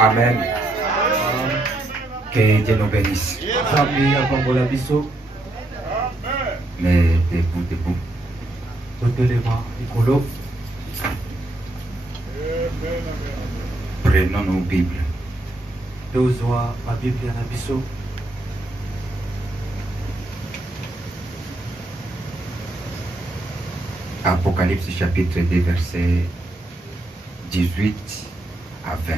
Amen. Que Dieu nous bénisse. Mais debout. Prenons nos Bibles. Apocalypse chapitre 2 verset 18 à 20.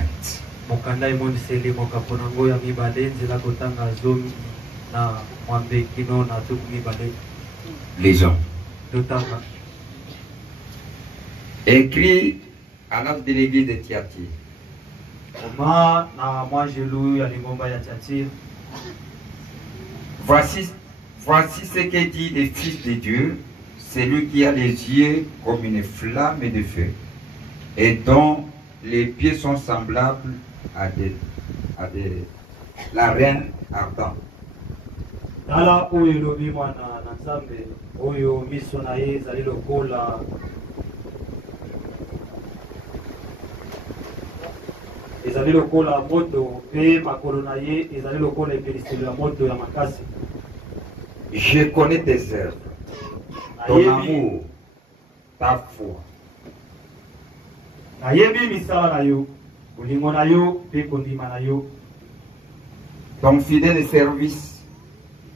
Lisons. Écrit à l'âme de l'église de Thyatire. Voici ce que dit le Fils de Dieu, celui qui a les yeux comme une flamme de feu, et dont les pieds sont semblables à la reine ardente. Je connais tes œuvres, ton amour, ta foi. Ton fidèle service,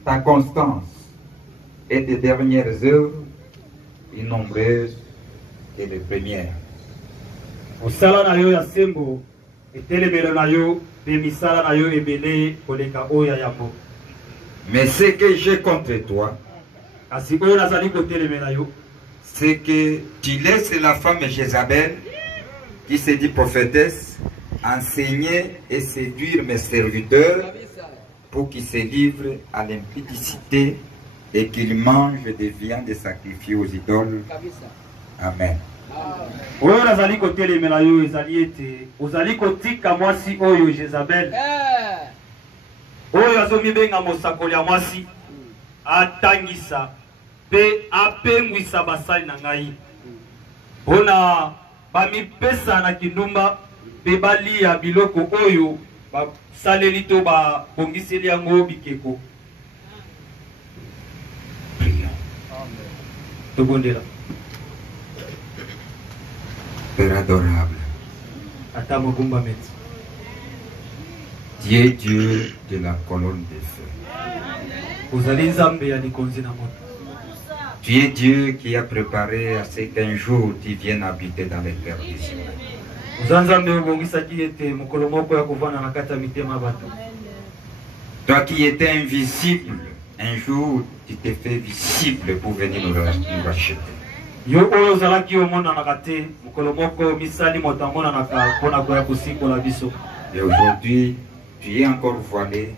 ta constance et tes dernières œuvres, innombreuses et les premières. Mais ce que j'ai contre toi, c'est que tu laisses la femme Jézabel, qui se dit prophétesse, enseigner et séduire mes serviteurs pour qu'ils se livrent à l'impudicité et qu'ils mangent des viandes sacrifiées aux idoles. Amen. Oyo azomibenga mosakoli ya mwasi atangisa pe apengwisa basali na ngai mpona bamipesa na kindumba pe balia biloko oyo basaleli to babongiseli yango bikeko. Tobondela. Père adorable, ata mogumba meti. Dieu, Dieu de la colonne de feu. Tu es Dieu qui a préparé à ce qu'un jour tu viennes habiter dans les cœurs des humains. Toi qui étais invisible, un jour tu t'es fait visible pour venir nous racheter. Et aujourd'hui, tu es encore voilé,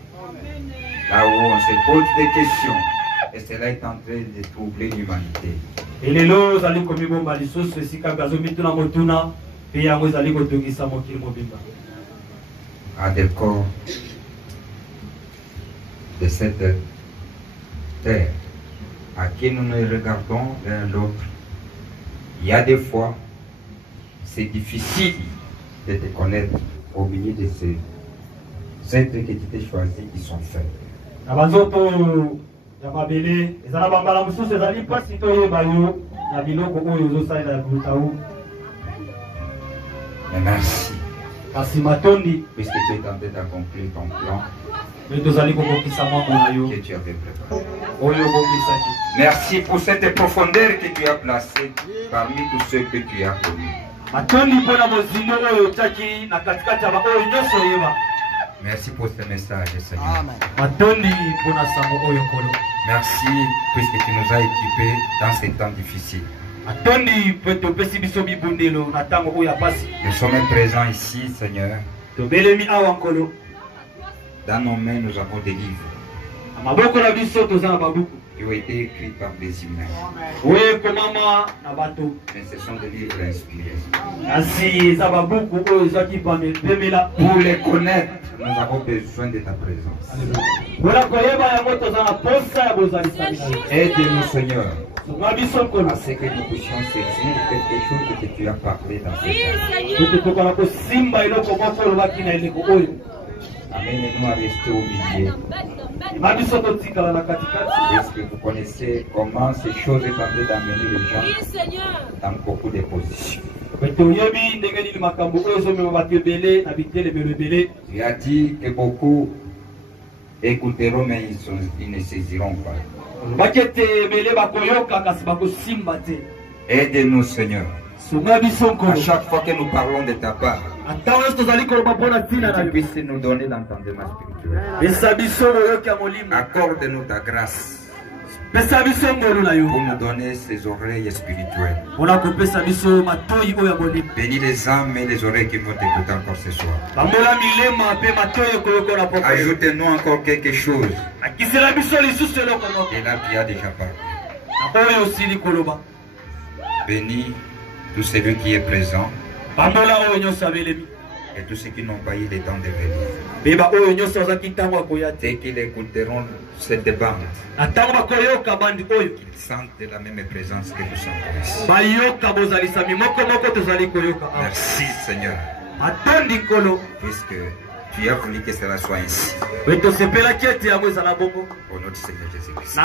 là où on se pose des questions, et cela est en train de troubler l'humanité. À des corps de cette terre, à qui nous nous regardons l'un l'autre, il y a des fois, c'est difficile de te connaître au milieu de ces êtres que tu t'es choisi qui sont faits. Mais merci. Puisque tu es en train d'accomplir ton plan que tu avais préparé. Merci pour cette profondeur que tu as placée parmi tous ceux que tu as connus. Merci pour ce message, Seigneur. Merci puisque tu nous as équipés dans ces temps difficiles. Nous sommes présents ici, Seigneur. Dans nos mains, nous avons des livres qui ont été écrits par des humains. Mais ce sont des livres inspirés. Pour les connaître, nous avons besoin de ta présence. Aide-nous, Seigneur, à ce que nous puissions saisir quelque chose que tu as parlé dans cette année. Amène-nous à rester au milieu. Puisque vous connaissez comment ces choses sont en train d'amener les gens dans beaucoup de positions. Tu as dit que beaucoup écouteront mais ils ne saisiront pas. Aide-nous Seigneur. À chaque fois que nous parlons de ta part, tu puisses nous donner l'entendement spirituel. Accorde-nous ta grâce pour nous donner ces oreilles spirituelles. Bénis les âmes et les oreilles qui vont t'écouter encore ce soir. Ajoute-nous encore quelque chose. Et là tu as déjà parlé. Bénis tout celui qui est présent et tous ceux qui n'ont pas eu le temps de venir. Dès qu'ils écouteront cette bande, qu'ils sentent la même présence que nous sommes ici. Merci Seigneur, puisque tu as voulu que cela soit ainsi. Au nom du Seigneur Jésus-Christ.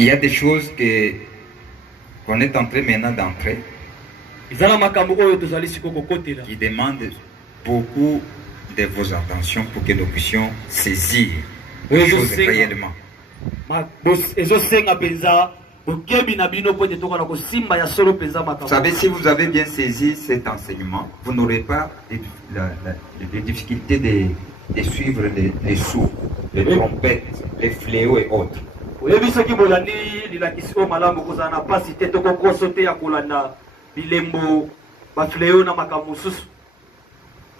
Il y a des choses qu'on est en train maintenant d'entrer qui demandent beaucoup de vos attentions pour que nous puissions saisir les choses réellement. Vous savez, si vous avez bien saisi cet enseignement, vous n'aurez pas de difficulté de suivre les sourds, les trompettes, les fléaux et autres. Vous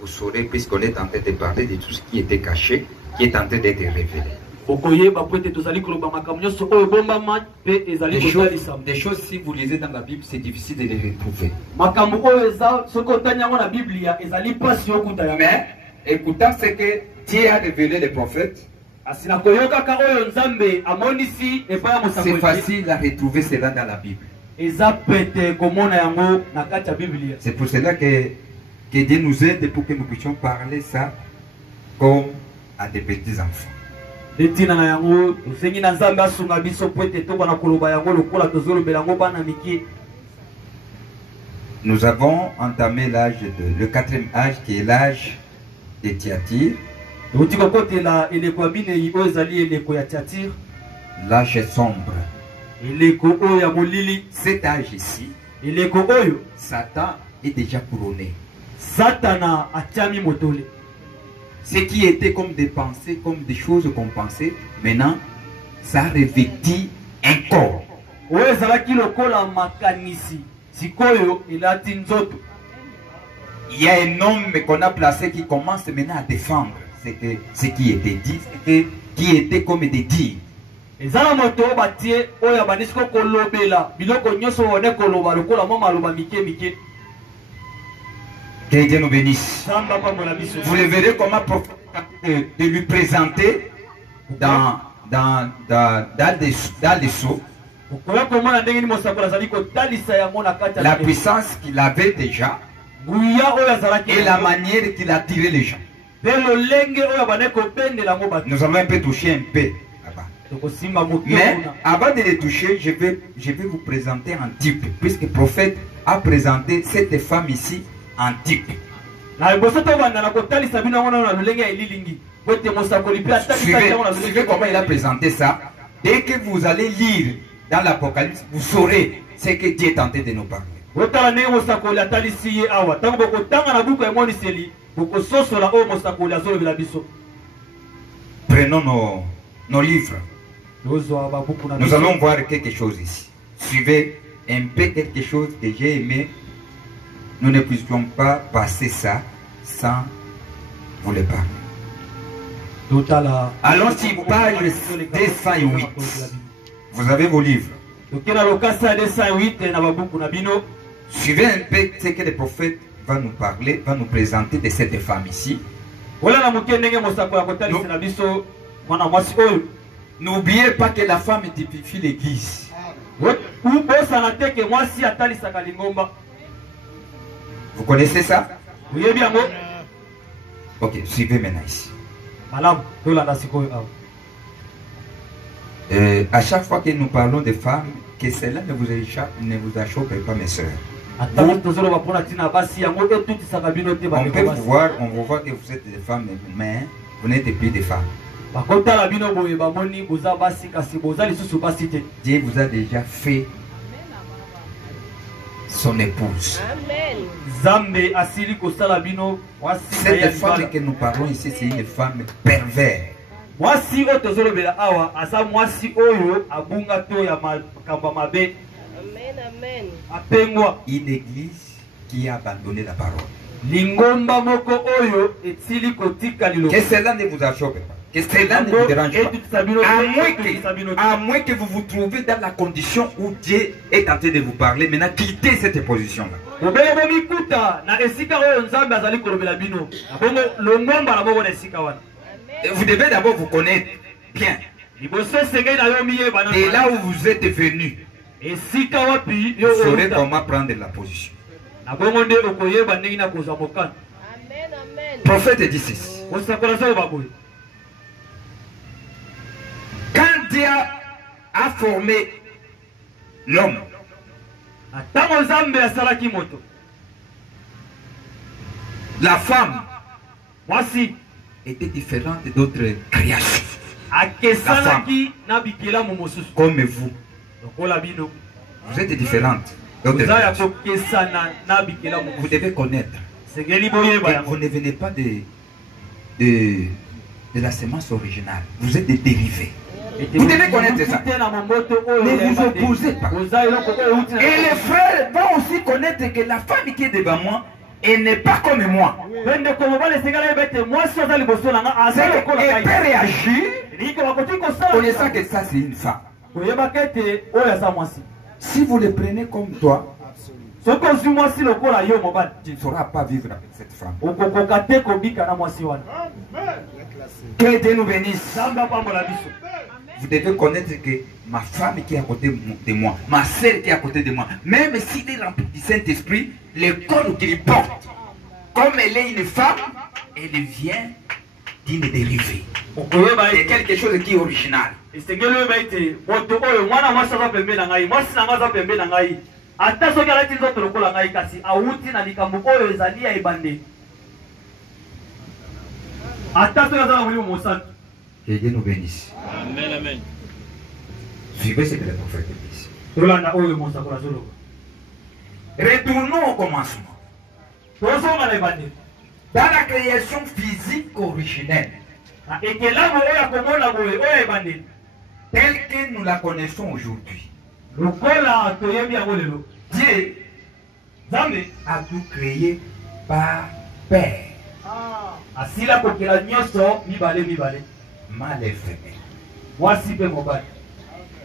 saurez, puisqu'on est en train de parler de tout ce qui était caché, qui est en train d'être révélé. Des choses, si vous lisez dans la Bible, c'est difficile de les retrouver. Mais, écoutant ce que Dieu a révélé les prophètes, c'est facile à retrouver cela dans la Bible. C'est pour cela que Dieu nous aide pour que nous puissions parler ça comme à des petits enfants. Nous avons entamé le 4e âge qui est l'âge de Thyatire. L'âge sombre. Cet âge ici, Satan est déjà couronné. Ce qui était comme des pensées, comme des choses qu'on pensait, maintenant, ça revêtit un corps. Il y a un homme qu'on a placé qui commence maintenant à défendre ce qui était dit, qui était comme des dires. Que Dieu nous bénisse. Vous le verrez comment de lui présenter dans les sceaux la puissance qu'il avait déjà et la manière qu'il a tiré les gens. Nous avons un peu touché un peu là-bas. Mais avant de les toucher, je vais vous présenter un type, puisque le prophète a présenté cette femme ici en type. Suivez comment il a présenté ça. Dès que vous allez lire dans l'Apocalypse, vous saurez ce que Dieu est en train de nous parler. Prenons nos livres. Nous allons voir quelque chose ici. Suivez un peu quelque chose que j'ai aimé. Nous ne puissions pas passer ça sans vous le parler. Allons sur page 208. Vous avez vos livres. Suivez un peu ce que le prophète va nous parler, va nous présenter de cette femme ici. N'oubliez pas que la femme typifie l'église. Vous connaissez ça? Ok, suivez maintenant ici. À chaque fois que nous parlons de femmes, que cela ne vous achoppe pas, mes soeurs. On peut vous voir, on vous voit que vous êtes des femmes, mais vous n'êtes plus des femmes. Dieu vous a déjà fait son épouse. Cette femme que nous parlons ici, c'est une femme perverse. Une église qui a abandonné la parole. Que cela ne vous achoppe pas. Que cela ne vous dérange pas. À moins que vous vous trouvez dans la condition où Dieu est en train de vous parler. Maintenant, quittez cette position-là. Vous devez d'abord vous connaître bien. Et là où vous êtes venu, vous saurez comment prendre la position. Prophète dit ceci. Quand Dieu a formé l'homme, la femme était différente d'autres créations. La femme, comme vous, vous êtes différente d'autres créations. Vous devez connaître. Et vous ne venez pas de la semence originale. Vous êtes des dérivés. Vous devez connaître ça. Ne vous opposez pas. Et les frères vont aussi connaître que la femme qui est devant moi, elle n'est pas comme moi. Elle peut réagir connaissant que ça c'est une femme. Si vous le prenez comme toi, tu ne sauras pas vivre avec cette femme. Que Dieu nous bénisse. Vous devez connaître que ma femme qui est à côté de moi, ma sœur qui est à côté de moi, même s'il est rempli du Saint-Esprit, le corps qu'il porte, comme elle est une femme, elle vient d'une dérivée. C'est quelque chose qui est original. Que Dieu nous bénisse. Amen, amen. Suivez ce que le prophète dit. Retournons au commencement. Dans la création physique originelle, telle que nous la connaissons aujourd'hui, Dieu a tout créé par Père. Mâle et femelle.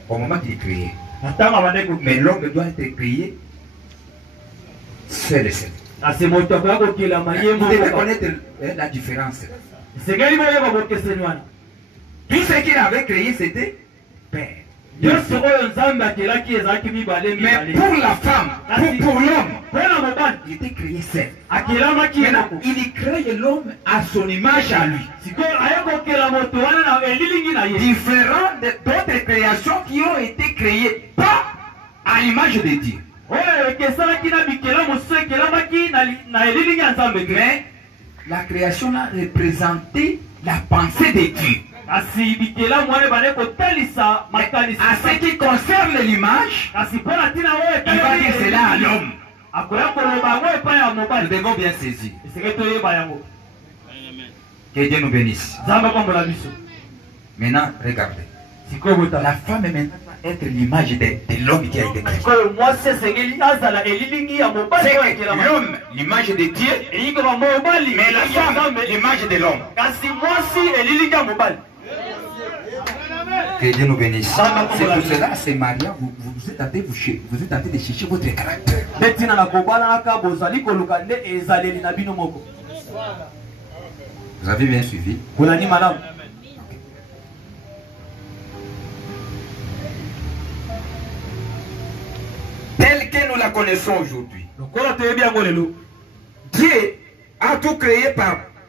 Au moment qu'il est créé. Mais l'homme doit être créé seul et seul. Vous devez connaître la différence. Tout ce qu'il avait créé, c'était Père. Mais pour la femme, pour l'homme, il était créé seul. Maintenant, il crée l'homme à son image à lui. Différent d'autres créations qui ont été créées pas à l'image de Dieu. Mais la création a représenté la pensée de Dieu. À ce qui concerne l'image, il va dire cela à l'homme. Nous devons bien saisir. Que Dieu nous bénisse. Maintenant, regardez. La femme est maintenant être l'image de l'homme qui a été créé. L'homme, l'image de Dieu, mais la femme, l'image de l'homme. Que Dieu nous bénisse. C'est pour cela, c'est Maria, vous êtes en train de chercher votre caractère. Vous avez bien suivi? Tel que nous la connaissons aujourd'hui. Dieu a tout créé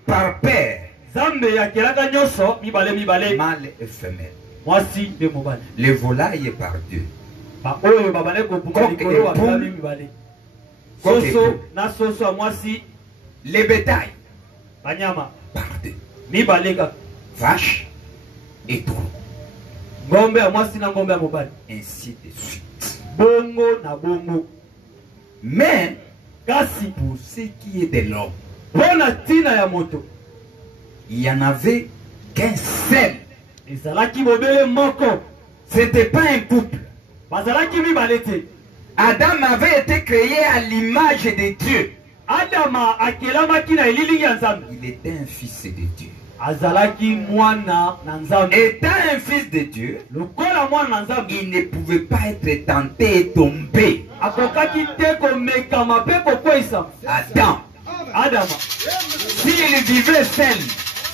par père. Mâle et femelle. Les volailles par Dieu. Les bétails par Dieu. Vache et taureau. Ainsi de suite. Mais pour ce qui est de l'homme, il n'y en avait qu'un seul. C'était pas un couple. Adam avait été créé à l'image de Dieu. Il était un fils de Dieu. Étant un fils de Dieu, il ne pouvait pas être tenté et tombé. Adam, s'il vivait seul,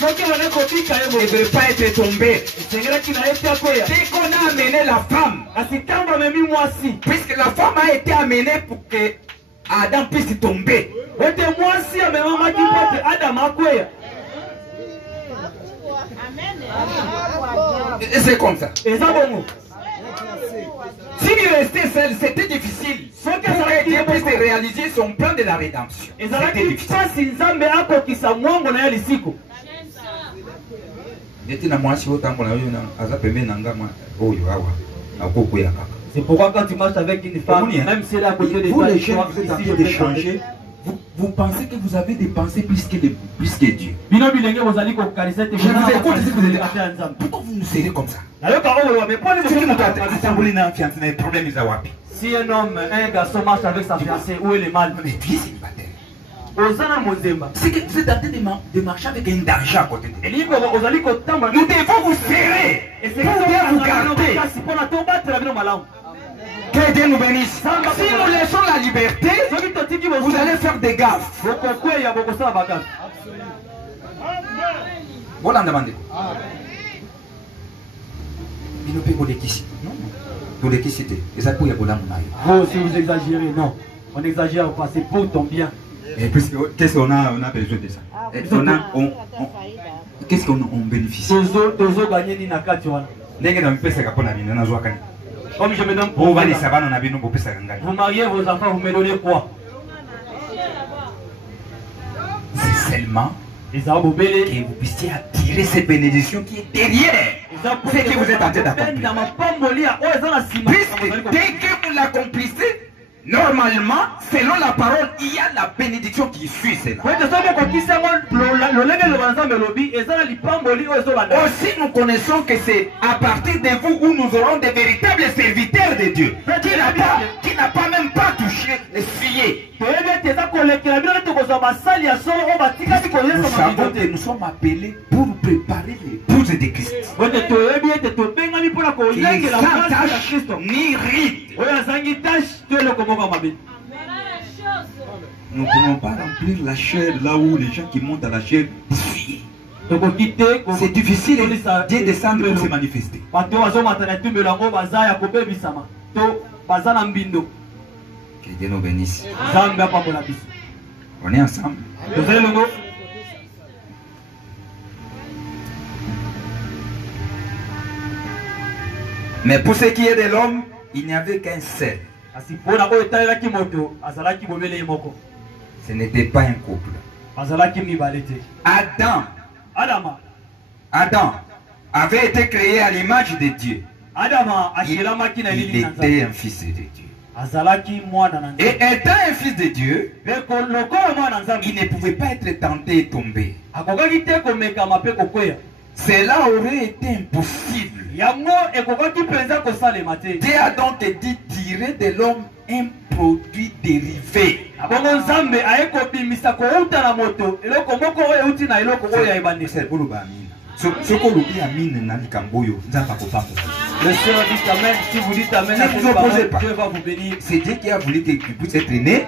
il ne devait pas être tombé. Dès qu'on a amené la femme, puisque la femme a été amenée pour que Adam puisse tomber. C'est comme ça. S'il restait seul, c'était difficile. Pour que Dieu puisse réaliser son plan de la rédemption. C'était difficile. C'est pourquoi quand tu marches avec une femme, même si elle est à côté de toi, vous les jeunes, vous êtes en train de changer. Vous pensez que vous avez des pensées plus que Dieu. Je vous écoute si vous êtes. Pourquoi vous nous serrez comme ça? Si un homme, un garçon marche avec sa fiancée, où est le mal? Mais tu es célibataire. C'est que vous êtes en train de marcher avec un danger à côté de vous. Nous devons vous serrer pour bien vous garder. Que Dieu nous bénisse. Si nous laissons la liberté, vous allez faire des gaffes. Voilà, demandez. Il ne peut pas ici. Non, pour l'équité. Et ça, pour si vous exagérez, non. On n'exagère pas, c'est pour ton bien. Et puisque qu'est-ce qu'on a besoin de ça? Qu'est-ce qu'on bénéficie? Comme je me donne pour vous mariez vos enfants, vous me donnez quoi? C'est seulement que vous puissiez attirer ces bénédictions qui est derrière ce que vous êtes en train d'accomplir. Puisque dès que vous l'accomplissez, normalement, selon la parole, il y a la bénédiction qui suit cela. Aussi, nous connaissons que c'est à partir de vous où nous aurons des véritables serviteurs de Dieu, qui n'a pas même pas touché les filles. Nous savons que nous sommes appelés pour préparer l'épouse de Christ. Qui est sans tache ni ride. Nous ne pouvons pas remplir la chair là où les gens qui montent à la chair fuient. C'est difficile de descendre pour se manifester. Que Dieu nous bénisse. On est ensemble. Mais pour ce qui est de l'homme, il n'y avait qu'un seul. Ce n'était pas un couple. Adam avait été créé à l'image de Dieu. Il était un fils de Dieu. Et étant un fils de Dieu, il ne pouvait pas être tenté et tombé. Cela aurait été impossible. Dieu a donc dit tirer de l'homme un produit dérivé. Ce qu'on oublie à mine dans le Camboyo, nous pas coupable. Le Seigneur dit Amen. Si vous dites Amen, Ne vous opposez pas. Dieu va vous bénir. C'est Dieu qui a voulu que tu puisses être né.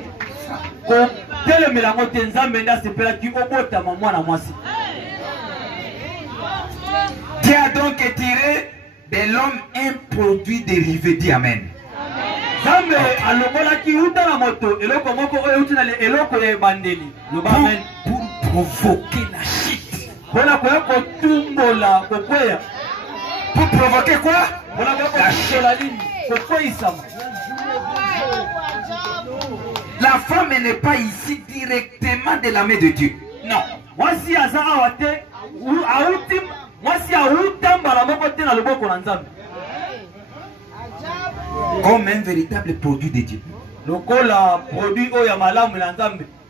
Dieu a donc tiré de l'homme un produit dérivé. Dis Amen. Pour provoquer la chute. Pour provoquer quoi? La femme n'est pas ici directement de la main de Dieu. Non. Comme un véritable produit de Dieu.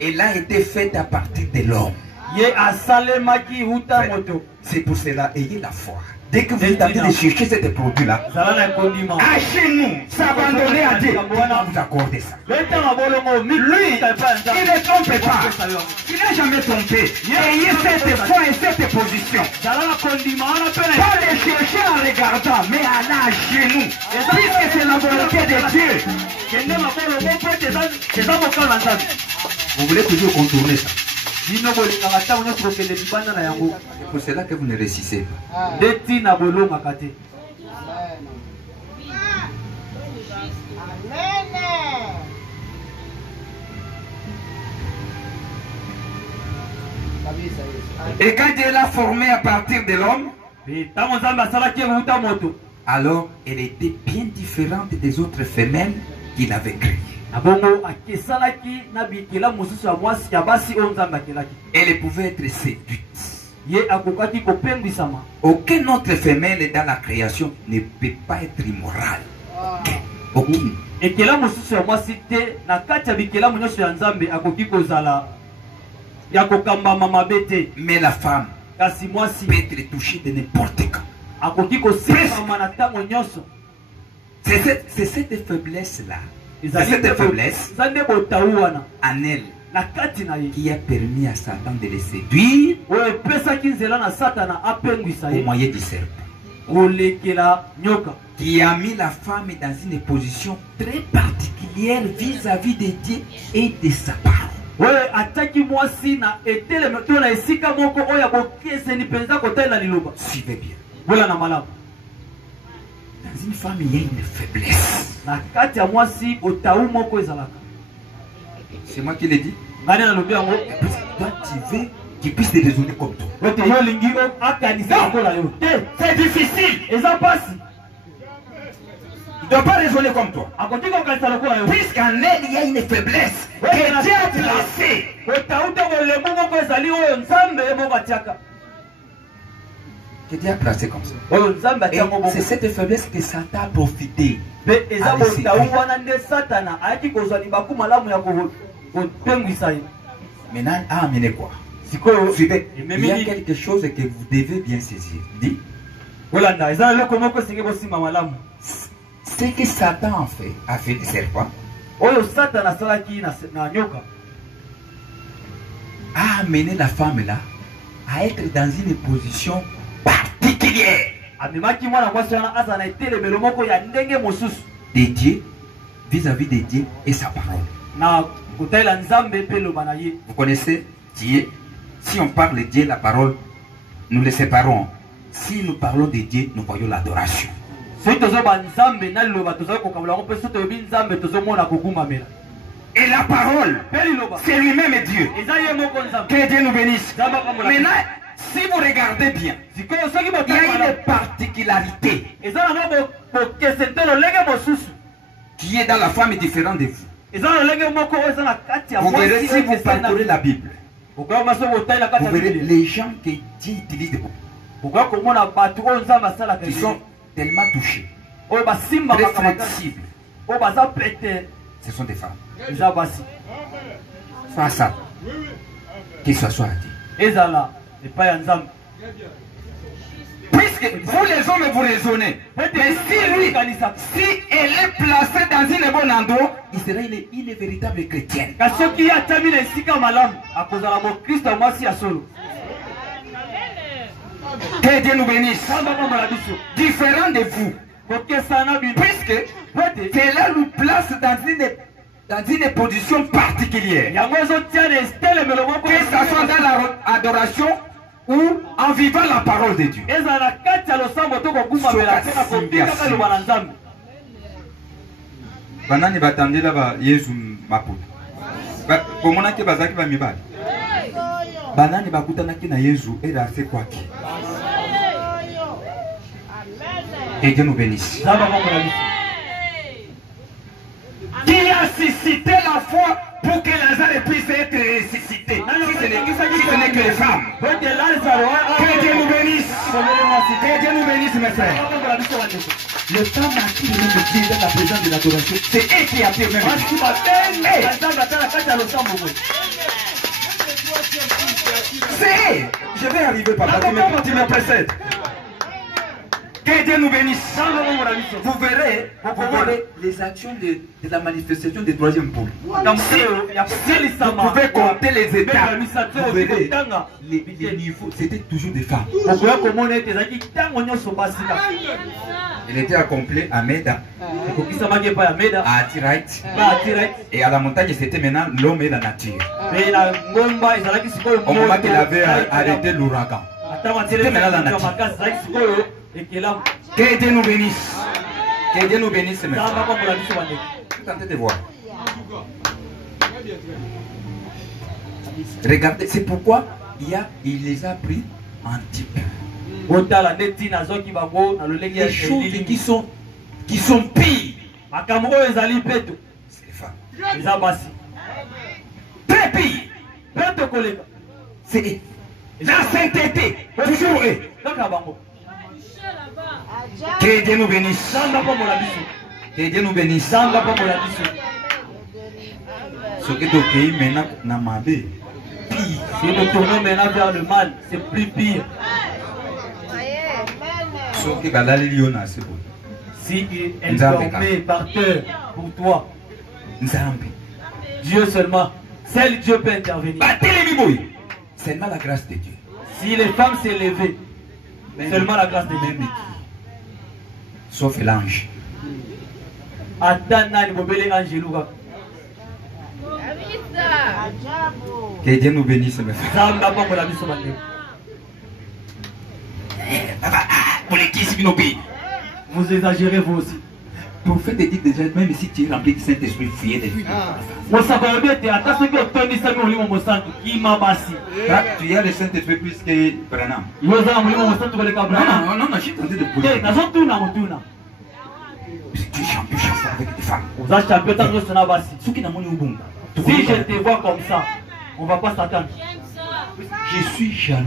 Elle a été faite à partir de l'homme. C'est pour cela, ayez la foi. Dès que vous êtes en train de chercher ce produit-là, à chez nous, s'abandonner à Dieu, vous accordez ça. Lui, il ne trompe pas. Il n'a jamais trompé. Ayez cette foi et cette position. Pas de chercher en regardant, mais aller à genoux. Puisque c'est la volonté de Dieu. Vous voulez toujours contourner ça. C'est pour cela que vous ne réussissez pas. Et quand Dieu l'a formée à partir de l'homme, alors elle était bien différente des autres femelles qu'il avait créées. Elle pouvait être séduite. Aucune autre femelle dans la création ne peut pas être immorale. Aucune. Mais la femme peut être touchée de n'importe quand. C'est cette faiblesse-là. C'est cette faiblesse en elle qui a permis à Satan de les séduire au moyen du serpent, qui a mis la femme dans une position très particulière vis-à-vis de Dieu et de sa parole. Suivez bien. Dans une femme, il y a une faiblesse. C'est moi qui l'ai dit. Toi, tu veux qu'il puisse te raisonner comme toi. C'est difficile. Il ne doit pas raisonner comme toi. Puisqu'en elle, il y a une faiblesse que Dieu a placée. Que Dieu a placé comme ça. Et c'est cette faiblesse que Satan a profité. Maintenant, a amené quoi? Suivez. Il y a quelque chose que vous devez bien saisir. Dis. Ce que Satan a fait du serpent, a amené la femme là à être dans une position particulière de Dieu vis-à-vis de Dieu et sa parole. Vous connaissez Dieu? Si on parle de Dieu, la parole, nous les séparons. Si nous parlons de Dieu, nous voyons l'adoration. Et la parole, c'est lui-même Dieu. Que Dieu nous bénisse. Maintenant, si vous regardez bien, il y a une particularité qui est dans la femme différente de vous. Vous verrez, si vous parcourez la Bible, vous verrez les gens que Dieu utilise qui sont tellement touchés, très flexibles. Ce sont des femmes. Soit ça, qu'il soit à Dieu. Puisque vous les hommes vous raisonnez, mais si lui, si elle est placée dans une bonne endroit, il sera une véritable chrétienne. Que Dieu nous bénisse. Différent de vous. Puisque cela nous place dans une position particulière. Que ce soit dans l'adoration ou en vivant la parole de Dieu. Banani batandela ba Yesu maputa. Komona ke bazaki ba mibali. Banani bakutana ki na Yesu era se kwaki. Et Dieu nous bénisse. Qui a suscité la foi pour que Lazare puisse être ressuscité? Si ce n'est que les femmes. Que Dieu nous bénisse. Que Dieu nous bénisse, mes frères. Le temps naquit de Dieu dans la présence de l'adoration. C'est eux qui attirent même. C'est. Je vais arriver par là. Tu me précèdes. Que Dieu nous bénisse. Vous verrez les actions de la manifestation du troisième pôle. Si vous pouvez compter les étapes, vous verrez les niveaux. C'était toujours des femmes. Il était accompli à Meda, à Atiraït, et à la montagne c'était maintenant l'homme et la nature. Au moment qu'il avait arrêté l'ouragan, c'était maintenant la nature. Que Dieu nous bénisse. Que Dieu nous bénisse maintenant. Tentez de voir. Regardez, c'est pourquoi il les a pris en type. Les choses qui sont pires. C'est les femmes. Très pire. C'est la sainteté. Toujours eux. Que Dieu nous bénisse. Que Dieu nous bénisse. Ce qui est au pays maintenant, n'a pas pire. Si nous tournons maintenant vers le mal, c'est plus pire. Si il est informé par terre pour toi, Dieu seulement, seul Dieu peut intervenir. Seulement la grâce de Dieu. Si les femmes s'est levées, seulement la grâce de Dieu. Sauf l'ange. Que Dieu nous bénisse, mes frères. Vous exagérez vous aussi. Le prophète dit déjà, même si tu es rempli du Saint-Esprit, fuyez des filles. Tu as le Saint-Esprit plus que Branham. Non, je suis tenté de poser. Tu es champion avec des femmes. Si je te vois comme ça, on ne va pas s'attendre. Je suis jaloux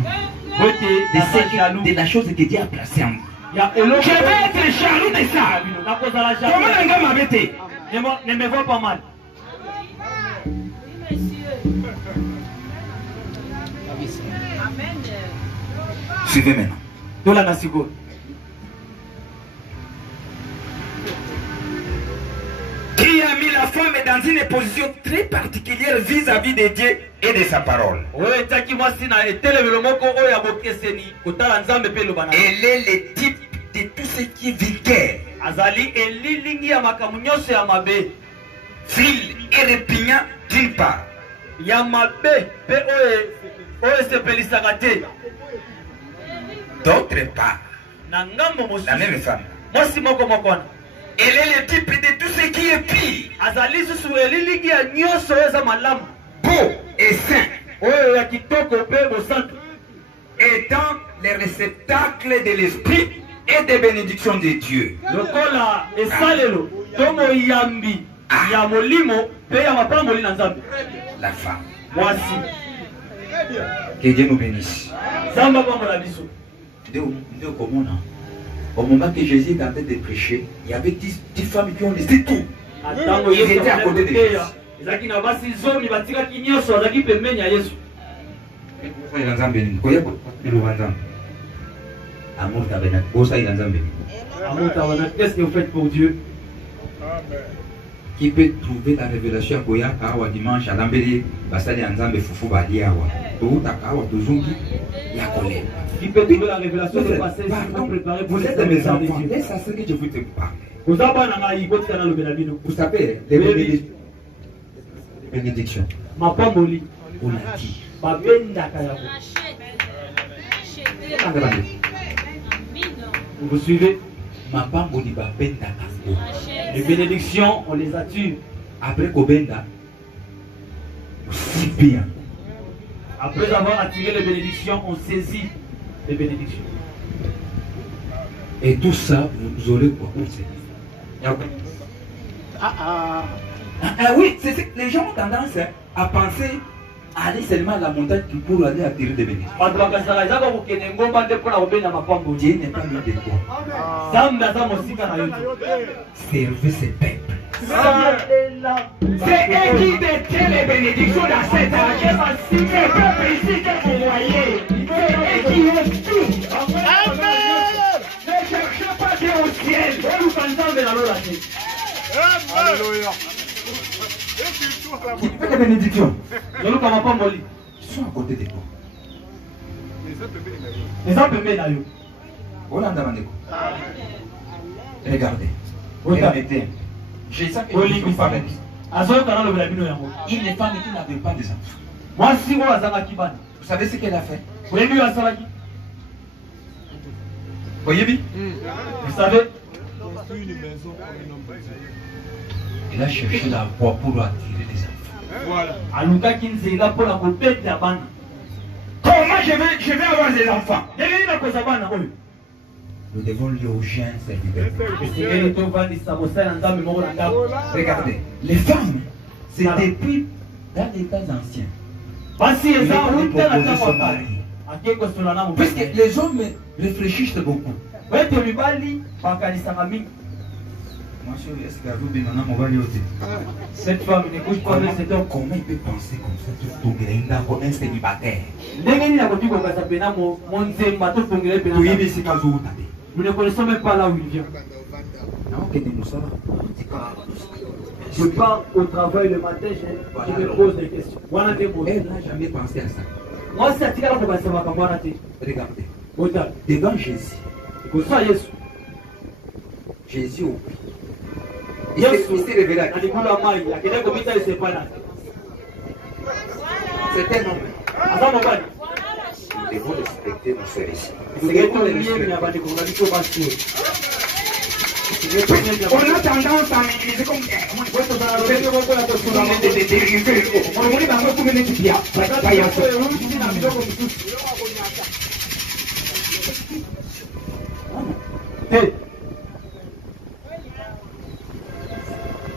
de la chose que Dieu a placée en moi. Je vais être jaloux de ça. Comment un gars m'a bêté? Ne me vois pas mal. Suivez maintenant. Qui a mis la femme dans une position très particulière vis-à-vis de Dieu et de sa parole. Elle est le type de tout ce qui est vulgaire, vil et répugnant d'une part. D'autre part, la même femme. Elle est le type de tout ce qui est pire, beau et saint, étant les réceptacles de l'esprit et des bénédictions de Dieu. La femme. Que Dieu nous bénisse. Au moment que Jésus est en train de prêcher, il y avait 10 femmes qui ont laissé tout. Ils étaient à côté de Jésus. Qu'est-ce que vous faites pour Dieu? Qui peut trouver la révélation à dimanche à l'ambélé, basali anzambe fufu baliawa. Qui peut trouver la révélation de passer pour préparer pour vous êtes les mes enfants, de Dieu. laisse à ce que je vous te parle. Vous savez, Vous savez, les bénédictions, Mapamboli, on l'a dit. babendaka yango. Vous suivez? Mapamboli babendaka. Les bénédictions, on les attire. Après Kobenda, si bien. Après avoir attiré les bénédictions, on saisit les bénédictions. Et tout ça, vous aurez quoi? Oui, les gens ont tendance à penser aller seulement à la montagne pour aller attirer des bénédictions. Dieu n'est pas mis de toi. Servez ce peuple. C'est eux qui détiennent les bénédictions dans cette âge. Ce peuple ici que vous voyez, c'est eux qui ont tout. Ne cherchez pas Dieu au ciel. Alléluia. Tu fais des bénédictions. Ils sont à côté de toi. Les hommes me na yo. Regardez. Regardez. J'ai ça que je vous parle. Une femme qui n'avait pas des enfants. Vous savez ce qu'elle a fait? Voyez bien? Vous savez? Elle a cherché la voie pour attirer des enfants. Voilà. Comment je vais avoir des enfants? Nous devons lui ouvrir un serviteur. Regardez, les femmes, c'est depuis dans les temps anciens. Puisque les hommes réfléchissent beaucoup. Cette femme ne couche pas avec cet homme. Comment il peut penser comme ça? Tout un célibataire. Nous ne connaissons même pas là où il vient. Je pars au travail le matin, je me pose des questions. Elle n'a jamais pensé à ça. Moi, c'est Regardez. Devant Jésus. Jésus au prix. Il s'est révélé à qui? C'est un homme. Nous devons respecter nos frères ici. On a tendance à négliger comme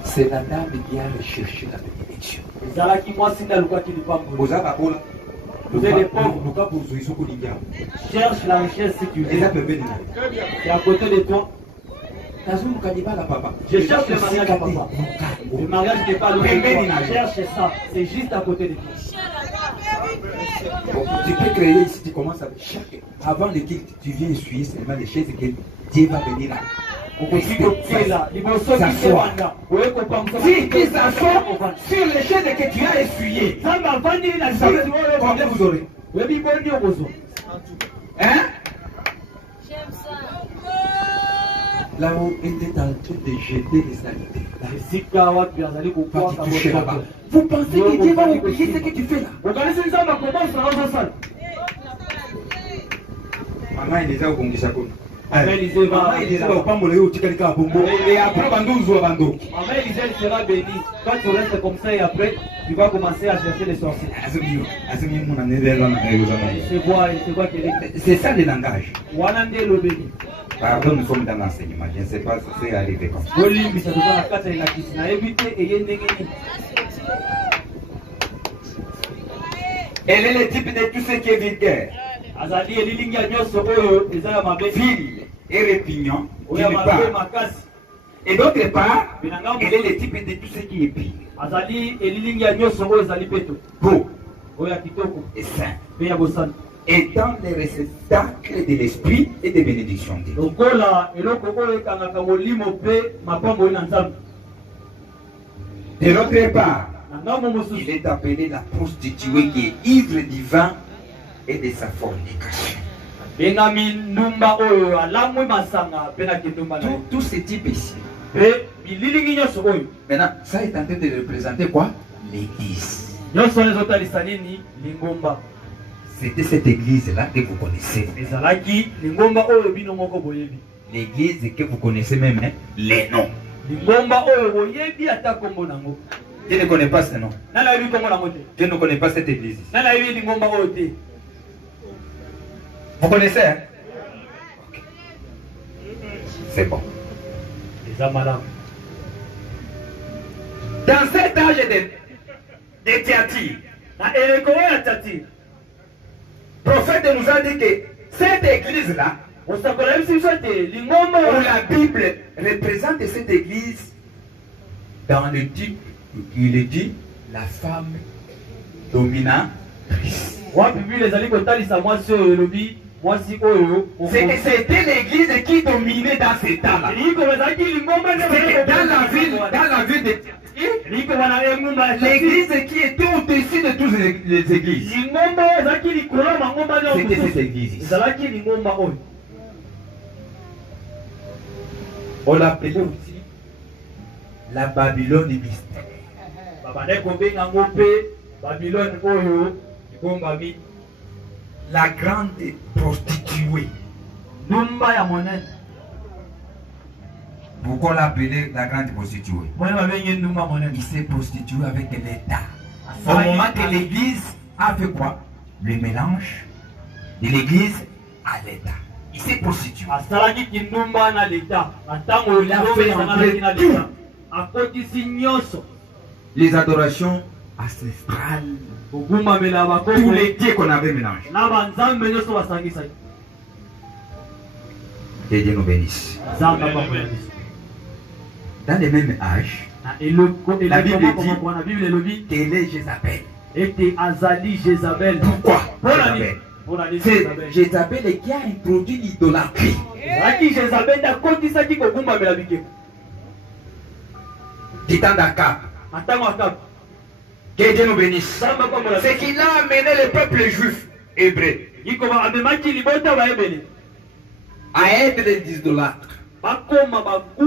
c'est la dame qui a recherché la bénédiction. Vous êtes les pauvres. Cherche la richesse si tu veux. C'est à côté de toi. Je cherche le mariage à papa. Le mariage n'est pas loin de toi. Cherche ça. C'est juste à côté de toi. Tu peux créer ici, tu commences à chaque. Avant le culte, tu viens essuyer seulement les chaises que Dieu va venir là. Si tu s'assois sur les chaises que tu as essuyées, combien vous aurez? Hein? Là-haut, il était en train de jeter les saletés. Vous pensez que Dieu va oublier ce que tu fais là? Maman, il est là au Congo. Et après, sera béni. Toi, tu restes comme ça et après, tu vas commencer à chercher les sorciers. C'est ça le langage. Pardon, nous sommes dans l'enseignement. Je ne sais pas si c'est arrivé comme ça. Elle est le type de tout ce qui est vulgaire. Vil et répugnant, d'une part. Et d'autre part, elle est le type de tout ce qui est pire. Beau et saint. Étant les réceptacles de l'esprit et des bénédictions de Dieu. De l'autre part, Il est appelé la prostituée qui est ivre du vin et de sa fornication. Tout ce type ici. Maintenant, ça est en train de représenter quoi? L'église. C'était cette église-là que vous connaissez. L'église que vous connaissez même, hein, les noms. Je ne connais pas ce nom. Je ne connais pas cette église. Vous connaissez, hein? Okay. C'est bon. Dans cet âge de Thyatire, le prophète nous a dit que cette église-là, où la Bible représente cette église, dans le titre, il est dit la femme dominatrice. C'était l'église qui dominait dans ces temps-là. Dans la ville de l'église qui était au-dessus de toutes les églises. C'était cette église. On l'appelait aussi la Babylone mystère. La grande prostituée. Pourquoi l'appeler la grande prostituée? Il s'est prostitué avec l'État. Au moment que l'Église a fait quoi? Le mélange de l'Église à l'État. Il s'est prostitué. Il a fait entrer tout. Les adorations ancestrales. Tous les dieux qu'on avait mélangés. Que Dieu nous bénisse. Dans le même âge, la Bible dit qu'elle est Jézabel. Pourquoi c'est Jézabel qui a introduit l'idolâtrie. Du temps d'Akab. Que Dieu nous bénisse. C'est qu'il a amené le peuple juif hébreu à être des idolâtres.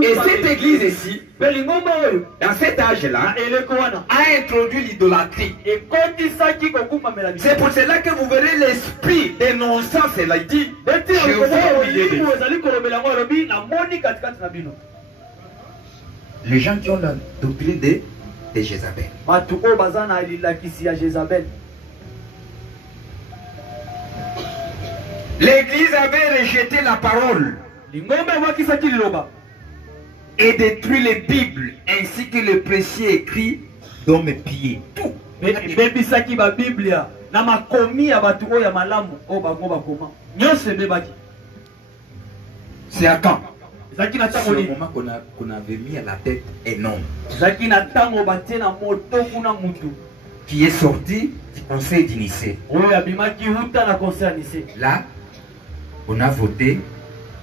Et cette église ici, dans cet âge-là, a introduit l'idolâtrie. C'est pour cela que vous verrez l'esprit des non-sens. Il a dit, je vois au milieu de les gens qui ont la doctrine de Jézabel. L'église avait rejeté la parole et détruit les Bibles ainsi que le précieux écrit dans mes pieds. Tout. C'est à quand? C'est le moment qu'on avait mis à la tête un homme qui est sorti du conseil d'Nicée. Là, on a voté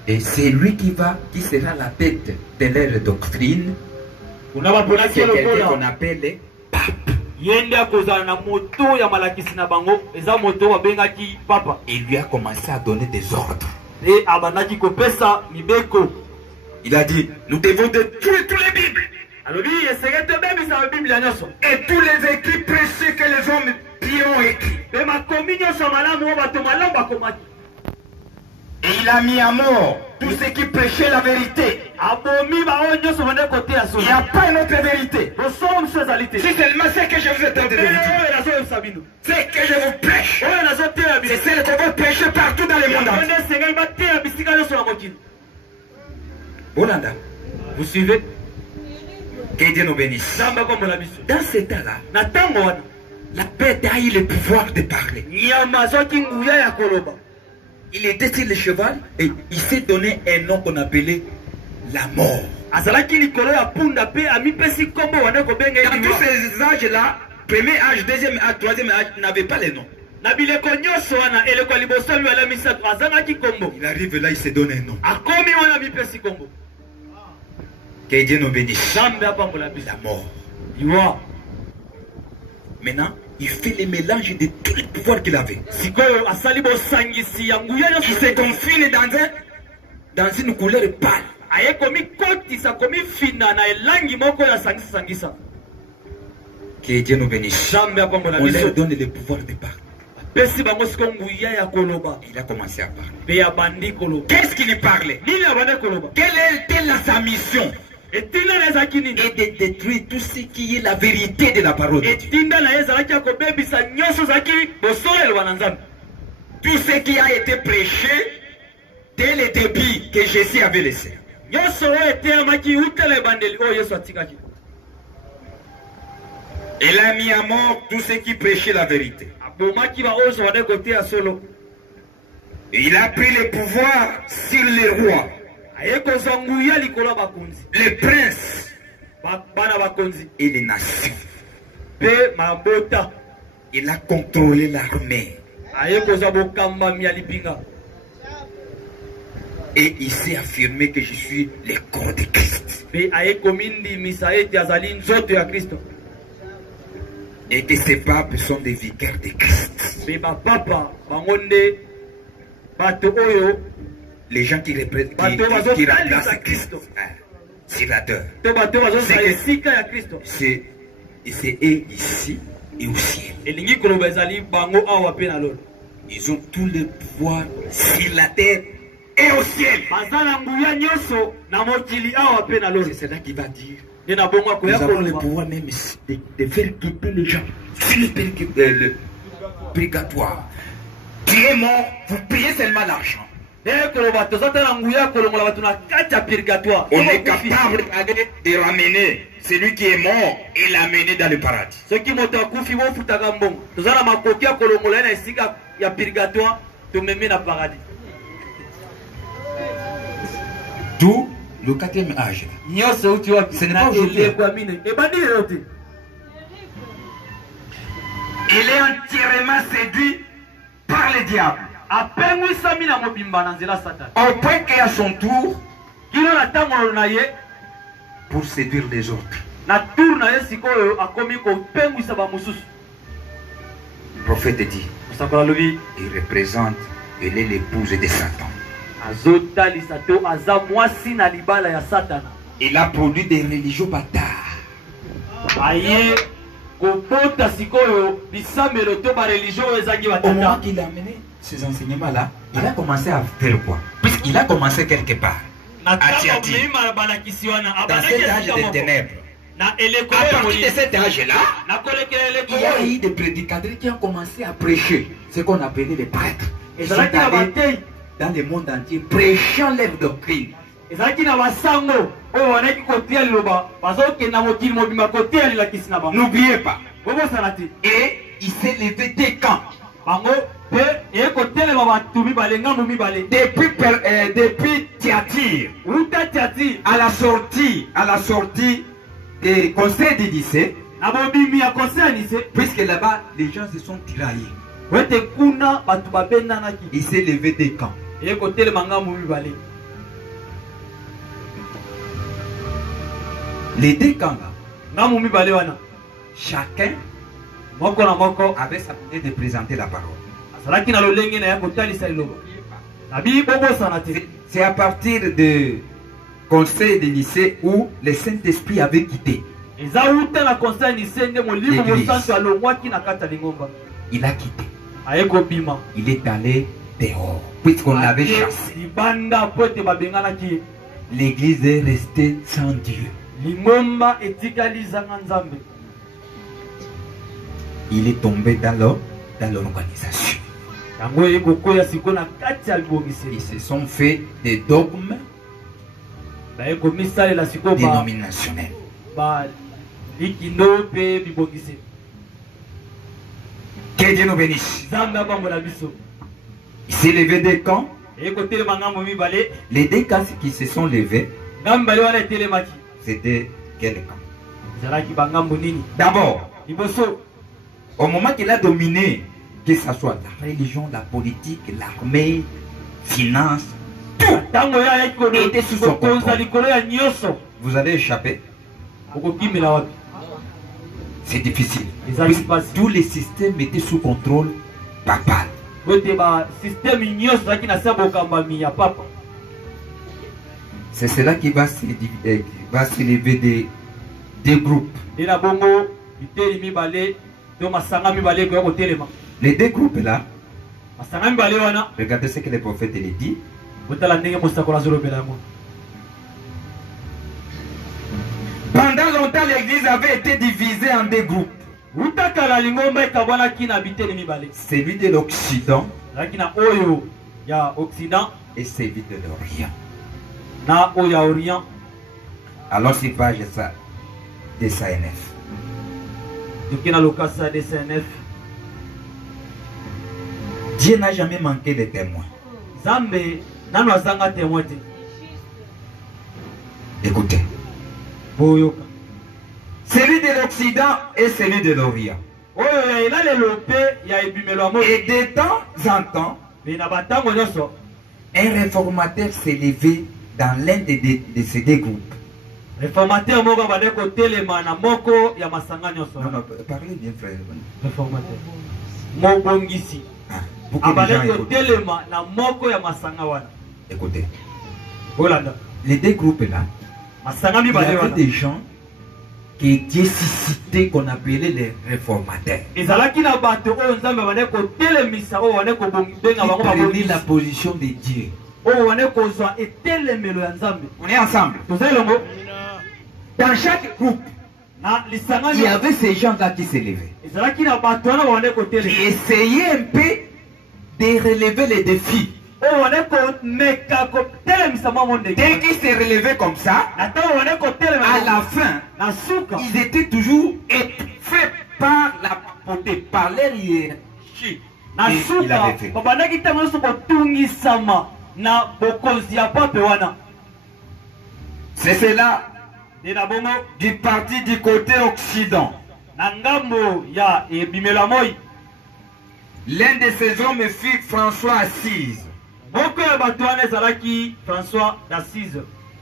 et c'est lui qui sera la tête de leur doctrine. C'est quelqu'un qu'on appelle pape. Il lui a commencé à donner des ordres. Il a dit, nous devons détruire toutes les Bibles. Et tous les écrits précieux que les hommes pieux ont écrits. Et il a mis à mort tous ceux qui prêchaient la vérité. Il n'y a pas une autre vérité. Si seulement c'est que je vous ai tenté de vous dire. C'est que je vous prêche. C'est celle qu'on va prêcher partout dans le monde entier. Bolanda, vous suivez? Que Dieu nous bénisse. Dans ce temps-là, la bête a eu le pouvoir de parler. Il était sur le cheval et il s'est donné un nom qu'on appelait la mort. Dans tous ces âges-là, premier âge, deuxième âge, troisième âge, n'avait pas les noms. Il arrive là, il se donne un nom. Que Dieu nous bénisse. La mort. Maintenant, il fait le mélange de tous les pouvoirs qu'il avait. Il se confine dans une couleur pâle. Que Dieu nous bénisse. On leur donne le pouvoir de parler. Il a commencé à parler. Qu'est-ce qu'il parlait? Quelle était sa mission? Et de détruire tout ce qui est la vérité de la parole de Dieu. Tout ce qui a été prêché dès le début que Jésus avait laissé. Il a mis à mort tout ce qui prêchait la vérité. Il a pris le pouvoir sur les rois, les princes et les nations. Il a contrôlé l'armée. Et il s'est affirmé que je suis le corps de Christ. Et que ces papes sont des vicaires de Christ. Les gens qui remplacent Christ sur la terre. C'est eux ici et au ciel. Ils ont tout le pouvoir sur la terre et au ciel. C'est cela qui va dire. Nous avons le pouvoir même de faire quitter les gens sur le purgatoire. Qui est mort, vous payez seulement l'argent. On est capable de ramener celui qui est mort et l'amener dans le paradis. D'où le 4e âge. Ce n'est pas aujourd'hui. Il est entièrement séduit par le diable. Au point qu'à son tour, pour séduire les autres. Le prophète dit, il représente, il est l'épouse de Satan. Il a produit des religions bâtards. Au moment qu'il a amené ces enseignements-là, il a commencé à faire quoi? Puisqu'il a commencé quelque part. À Tiati. Dans cet âge des ténèbres. À partir de cet âge-là, il y a eu des prédicateurs qui ont commencé à prêcher ce qu'on appelait les prêtres. Ils sont allés dans le monde entier prêchant leur doctrine. N'oubliez pas. Et il s'est levé des camps. Depuis Thyatire, à la sortie des conseils du lycée, puisque là-bas les gens se sont tiraillés. Il s'est levé des camps. Les deux camps là, chacun avait sa manière de présenter la parole. C'est à partir du conseil de lycée où le Saint-Esprit avait quitté. Il a quitté. Il est allé dehors, puisqu'on l'avait chassé. L'église est restée sans Dieu. Il est tombé dans l'organisation. Ils se sont fait des dogmes dénominationnels. Que Dieu nous bénisse. Il s'est levé des camps. Les deux camps qui se sont levés, c'était quel camp? D'abord, au moment qu'il a dominé, que ce soit la religion, la politique, l'armée, finance, tout était sous son contrôle. Vous avez échappé. C'est difficile. Puisque tous les systèmes étaient sous contrôle papal. C'est cela qui va s'élever des groupes. Les deux groupes là, regardez ce que le prophète les dit. Pendant longtemps, l'église avait été divisée en deux groupes. Celui de l'Occident et celui de l'Orient. Alors c'est page ça, des SANF. Dieu n'a jamais manqué de témoins. Écoutez. Celui de l'Occident et celui de l'Orient. Et de temps en temps, un réformateur s'est levé dans l'un de ces deux groupes. Réformateur, non, parlez bien, frère. Réformateur. Beaucoup de gens écoutez. Les deux groupes là, il y avait des gens qui étaient suscités qu'on appelait les réformateurs. Ils prenaient la position de Dieu. On est ensemble. Dans chaque groupe, il y avait ces gens-là qui s'élevaient. Qui essayaient un peu de relever les défis. Dès qu'ils se relevaient comme ça, à la fin, ils étaient toujours étouffés par la beauté, par leur hiérarchie. Il avait fait. C'est cela du parti du côté Occident. L'un de ces hommes fut François Assise,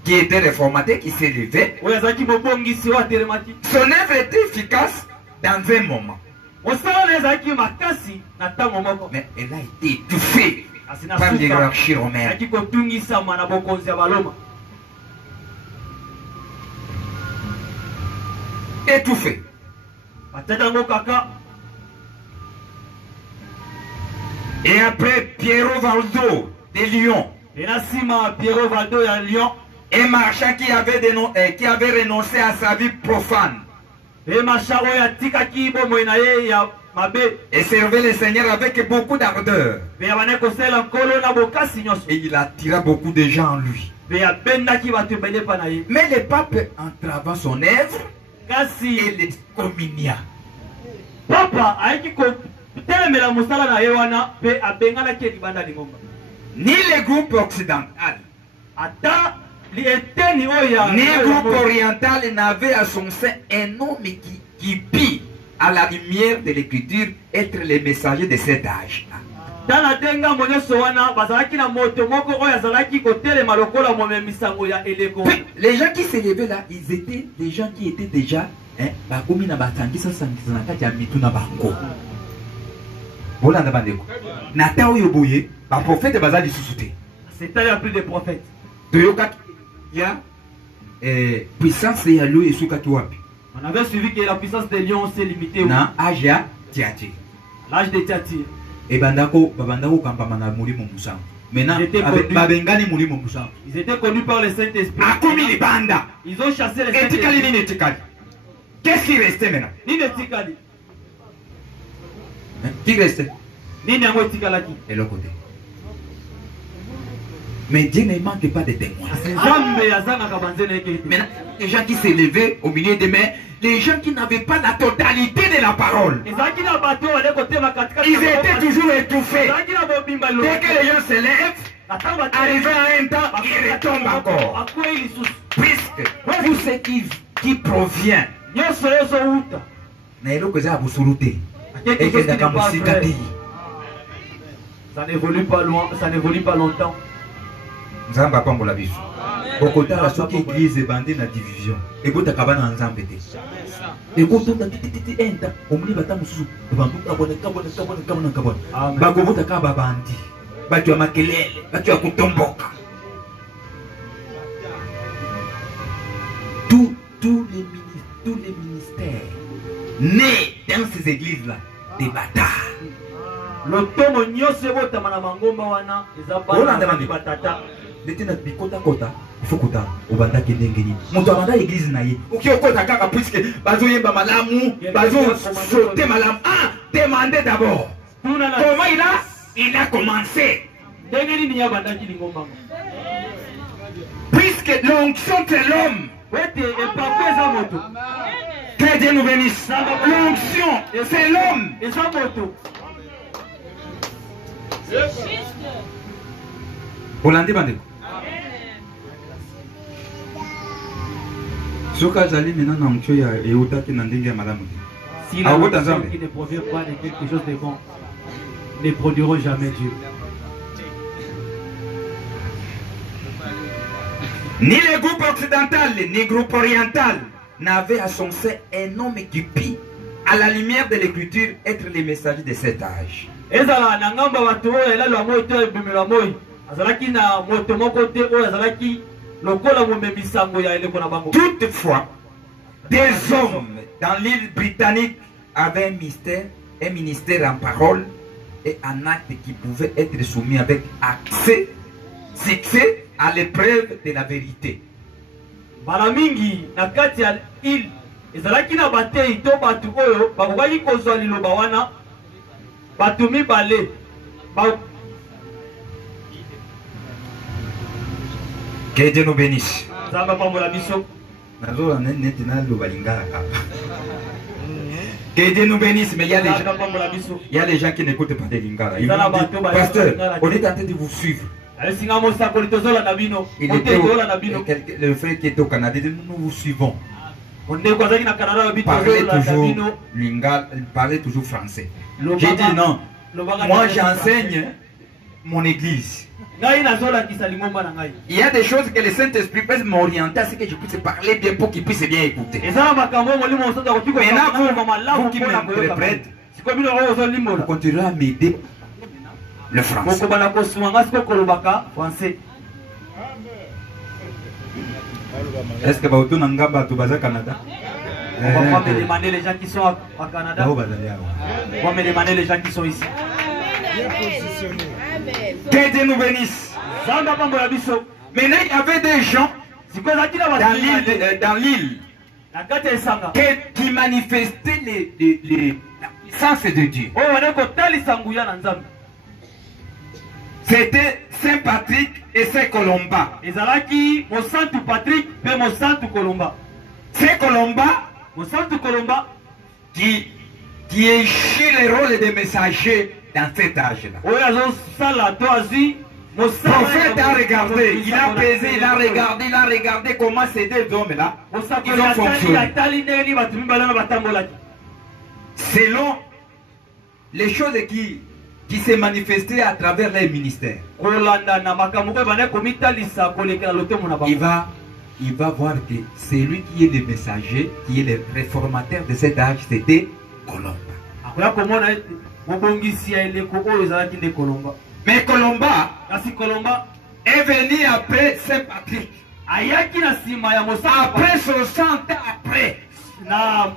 qui était réformateur, qui s'est levé. Son œuvre était efficace dans un moment. Mais elle a été étouffée par l'hierarchie romaine. Étouffée. Et après Pierrot Valdo de Lyon, un marchand qui avait renoncé à sa vie profane et servait le Seigneur avec beaucoup d'ardeur. Et il attira beaucoup de gens en lui. Mais le pape, entravant son œuvre, et les communia. Ni le groupe occidental ni le groupe oriental n'avait à son sein un homme qui pille à la lumière de l'écriture être les messagers de cet âge. Les gens qui s'élevaient là, ils étaient des gens qui étaient déjà c'est là plus de prophètes. Il y a puissance et l'eau et on avait suivi que la puissance des lions s'est limitée au l'âge de Thyatire. Et bandako kampamana muri mu musango. Maintenant babengani muri mu musango. Ils étaient connus par le Saint-Esprit. Akomi les banda. Ils ont chassé les Saint-Esprit. Qu'est-ce qui restait maintenant? Ni de Tikali. Qui restait? Ni n'ango Tikalaki. Et l'autre côté. Mais Dieu ne manque pas de témoins. Maintenant, les gens qui s'élevaient au milieu des mains, les gens qui n'avaient pas la totalité de la parole, ils étaient toujours étouffés. Dès que les gens se lèvent, arrivé à un temps, ils retombent encore. Puisque tout ce qui provient, ça n'évolue pas loin, ça n'évolue pas longtemps. Nzamba pambola biso. Bokota la soki église bandé na division. Et bota kabana ensemble té. Et bota titi enta, omuni bata mususu, bantu kabona. Bako bota kaba bandi. Batu ya makelele, batu ya kutomboka. Tous les ministères nés dans ces églises-là, des bâtards. Le tomo nyose bota mana mangomba wana ezabana batata. Détena bikota kota, il faut kota obanda kendengeni. Moto abanda église na ye. Oki okota kaka puisque bazo yemba malamu, bazo sauter malamu. Ah, demandez d'abord. Comment il a commencé. Dengeni ni yabanda ki lingomba. Puisque l'onction c'est l'homme. Que Dieu nous bénisse. L'onction c'est l'homme. Et ça moto. Hollandais bandeko. Soka zali maintenant na onction ya eutaki na ndenge ya malamu. Si la onction qui ne provient pas de quelque chose de bon ne produira jamais Dieu. Ni le groupe occidental, ni le groupe oriental n'avaient à son sein un homme qui put, à la lumière de l'écriture, être les messagers de cet âge. Toutefois, des hommes dans l'île britannique avaient un ministère en parole et en acte qui pouvait être soumis avec succès à l'épreuve de la vérité. Baramingi na kati ya il ezalaki na batei to batu oyo bakokaki kozwa liloba wana batu mibale Que Dieu nous bénisse. Zamba pambola biso. Nazo netina loba lingala kapa. Que Dieu nous bénisse, mais il y a des gens qui n'écoutent pas des lingala. Pasteur, on est en train de vous suivre. Il était le frère qui était au Canada, nous vous suivons. Parlez toujours français. J'ai dit non. Moi j'enseigne mon église. Il y a des choses que le Saint-Esprit peut m'orienter à ce que je puisse parler bien pour qu'il puisse bien écouter. Maintenant, vous qui m'interprètez, vous continuerez à m'aider. Le français. Est-ce que Baoutou Nangaba tu baza Canada? On va pas me demander les gens qui sont à Canada. On va me demander les gens qui sont ici. Que Dieu nous bénisse. Maintenant il y avait des gens dans l'île qui manifestaient la puissance de Dieu. C'était Saint Patrick et Saint Colomba. Saint Colomba qui échut le rôle de messager dans cet âge-là. Le prophète a regardé, il a pesé, il a regardé comment ces deux hommes-là ils ont fonctionné. Selon les choses qui s'est manifesté à travers les ministères. Il va voir que celui qui est le messager, qui est le réformateur de cet âge, c'était Colomba. Mais Colomba est venu après Saint Patrick. Après 60 ans après. C'est là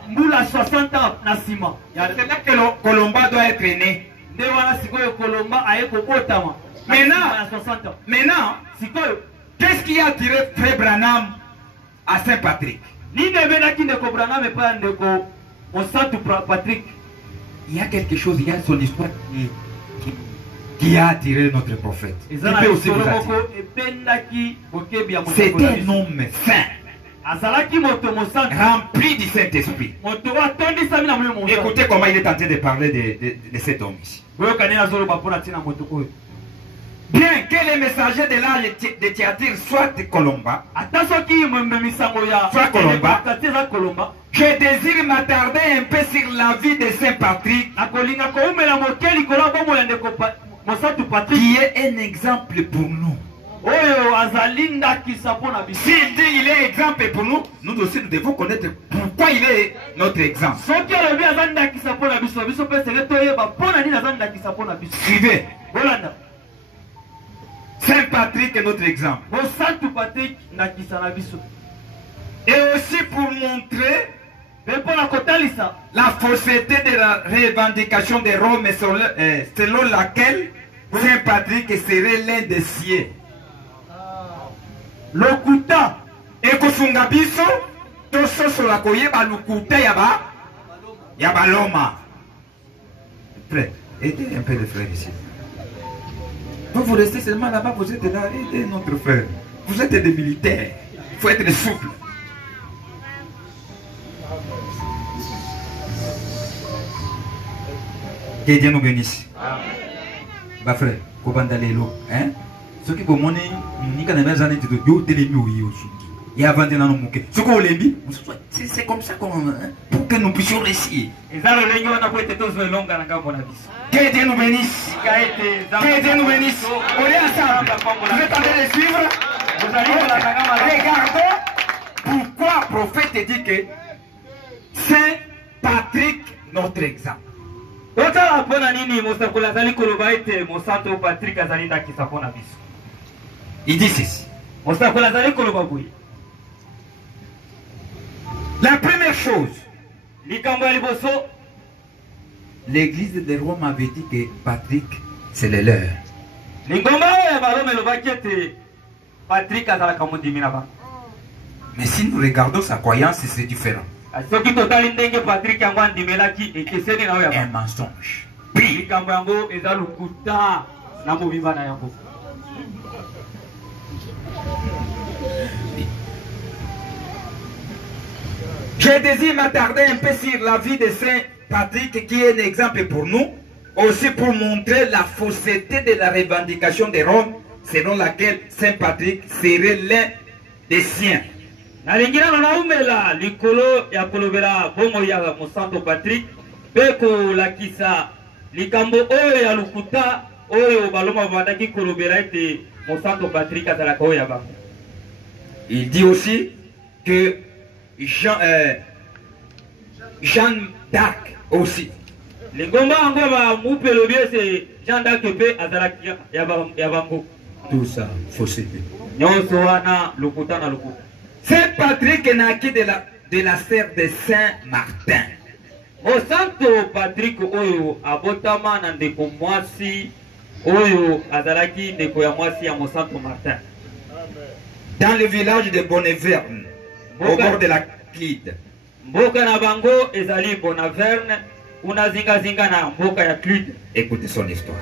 que Colomba doit être né. Maintenant, qu'est-ce qui a attiré Frère Branham à Saint Patrick? Il y a quelque chose, il y a son histoire qui a attiré notre prophète. C'est un homme saint, rempli du Saint-Esprit. Écoutez comment il est en train de parler de cet homme ici. Bien que les messagers de l'âge de Thyatire soient Colomba, je désire m'attarder un peu sur la vie de Saint Patrick, qui est un exemple pour nous. oyo azalinda kisapona biso. S'il dit il est exemple pour nous, nous aussi nous devons connaître pourquoi il est notre exemple. Soki alobi azalinda kisapona biso, biso pe sele toyeba pona nini azalinda kisapona biso. Suivez. Bolanda. Saint Patrick est notre exemple. Bo Saint Patrick na kisana biso. Et aussi pour montrer la fausseté de la revendication de Rome selon laquelle Saint Patrick serait l'un des siens. Lokuta et kosunga biso to soso la koyeba lokuta yaba loma. Frère, aidez un peu les frères ici. Vous restez seulement là-bas, vous êtes là, aidez notre frère. Vous êtes des militaires, il faut être souple. Que Dieu nous bénisse. Bah frère, comment d'aller là, hein? Ce qui pour mon ni quand même j'en ai dit de yo télémi ou yo suki. Et avant de nous moquer. Ce qu'on l'aime, c'est comme ça qu'on pour que nous puissions réussir. Que Dieu nous bénisse. Que Dieu nous bénisse. On est ensemble. Vous êtes en train de suivre. Vous allez regardez pourquoi le prophète dit que Saint Patrick notre exemple. Il dit ceci. La première chose, l'église de Rome avait dit que Patrick c'est le leur. Mais si nous regardons sa croyance, c'est différent. Un mensonge. Je désire m'attarder un peu sur la vie de Saint Patrick qui est un exemple pour nous, aussi pour montrer la fausseté de la revendication de Rome selon laquelle Saint Patrick serait l'un des siens. Nalingina naumela likolo ya kolobela bongo ya Mosanto Patrick peko lakisa likambo oyo ya lukuta oyo baloma bandaki kolobela ete Mosanto Patrick azalaka oyo ya bango. Il dit aussi que Jeanne d'Arc aussi. Lingomba ango ba mupelo biese Jeanne d'Arc pe azalaki ya bango. Tout ça fausseté. Nyonso wana lukuta na lukuta. Saint Patrick est naquit de la sœur de Saint Martin. Mosanto Patrick oyo abotama na ndeko mwasi oyo azalaki ndeko ya mwasi ya Mosanto Martin. Dans le village de Bonneverne, au bord de la Clyde. Mboka na bango ezali Bonneverne, una zinga na mboka ya Clyde. Écoutez son histoire.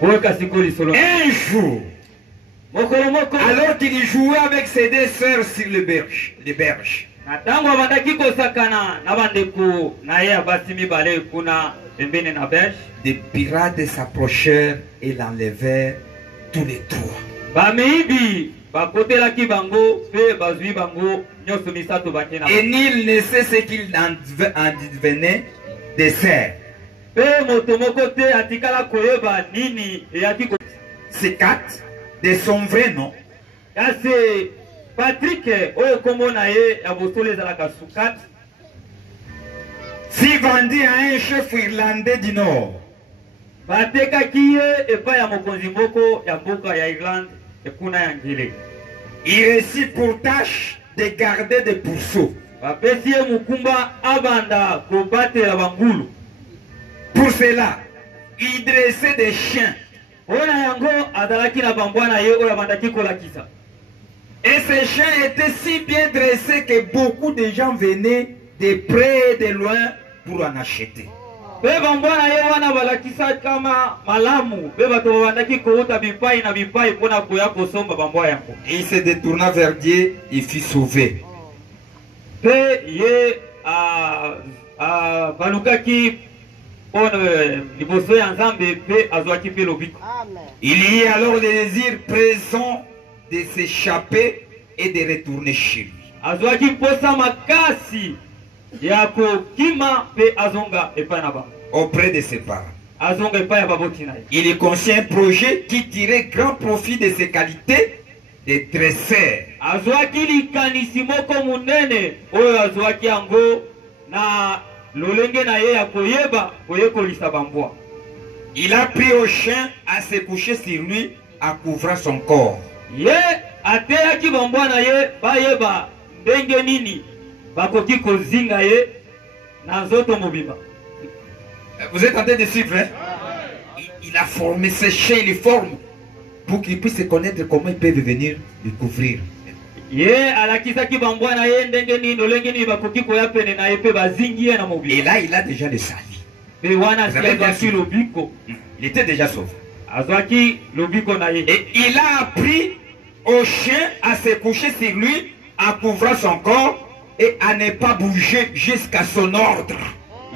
Un jour, alors qu'il jouait avec ses deux sœurs sur les berges, des pirates s'approchèrent et l'enlevèrent tous les trois. Et nul ne sait ce qu'il en devenait des sœurs. Ces quatre de son vrai nom. Patrick s'y vendit à un chef irlandais du Nord. Il réussit pour tâche de garder des pourceaux. Pour cela, il dressait des chiens. Et ces chiens étaient si bien dressés que beaucoup de gens venaient de près et de loin pour en acheter. Il se détourna vers Dieu, il fut sauvé. Il y eut alors le désir présent de s'échapper et de retourner chez lui. Auprès de ses parents. azonga epai ya baboti na ye. Il est conscient un projet qui tirait grand profit de ses qualités de dresseur. Azwaki likanisi moko munene oyo azwaki yango na lolenge na ye ya koyekolisa bambwa. Il a pris au chien à se coucher sur lui en couvrant son corps. Ye ateyaki bambwa na ye bayeba ndenge nini bakoki kozinga ye na nzoto mobimba. Vous êtes en train de suivre, hein? Il a formé ses chiens, il les forme pour qu'ils puissent connaître comment ils peuvent venir le couvrir. Ye alakisaki bambwa na ye ndenge nini olenge nini bakoki koya pene na ye pe bazingi ye na mobimba. Et là, il a déjà le sali. Pe wana azwaki lobiko. Il était déjà sauvé. Azwaki lobiko na ye. Et il a appris au chien à se coucher sur lui en couvrant son corps et à ne pas bouger jusqu'à son ordre.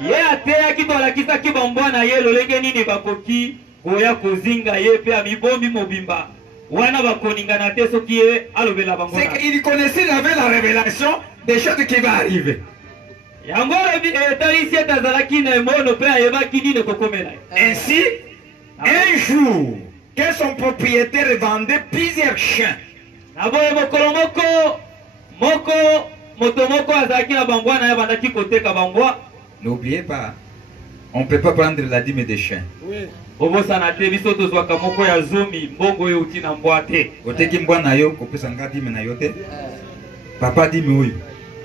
Ye ateyaki balakisaki bambwa na ye lolenge nini bakoki koya kozinga ye pe amibombi mobimba. Wana bakoningana te soki ye alobela bango. C'est qu'il connaissait, il avait la révélation des choses qui vont arriver. Yango etalisi ete azalaki na emono pe ayebaki nini kokomela. Ainsi, un jour, que son propriétaire vendait plusieurs chiens. Naboye mokolo moko moto moko azalaki na bambwa na ye bandaki koteka bambwa. N'oubliez pas, on ne peut pas prendre la dîme des chiens. Obosana te biso tozwaka moko ya zomi mbongo yo uti na mbwa te. Oteki mbwa na yo kopesa nga dîme na yo te. Papa dîme oyo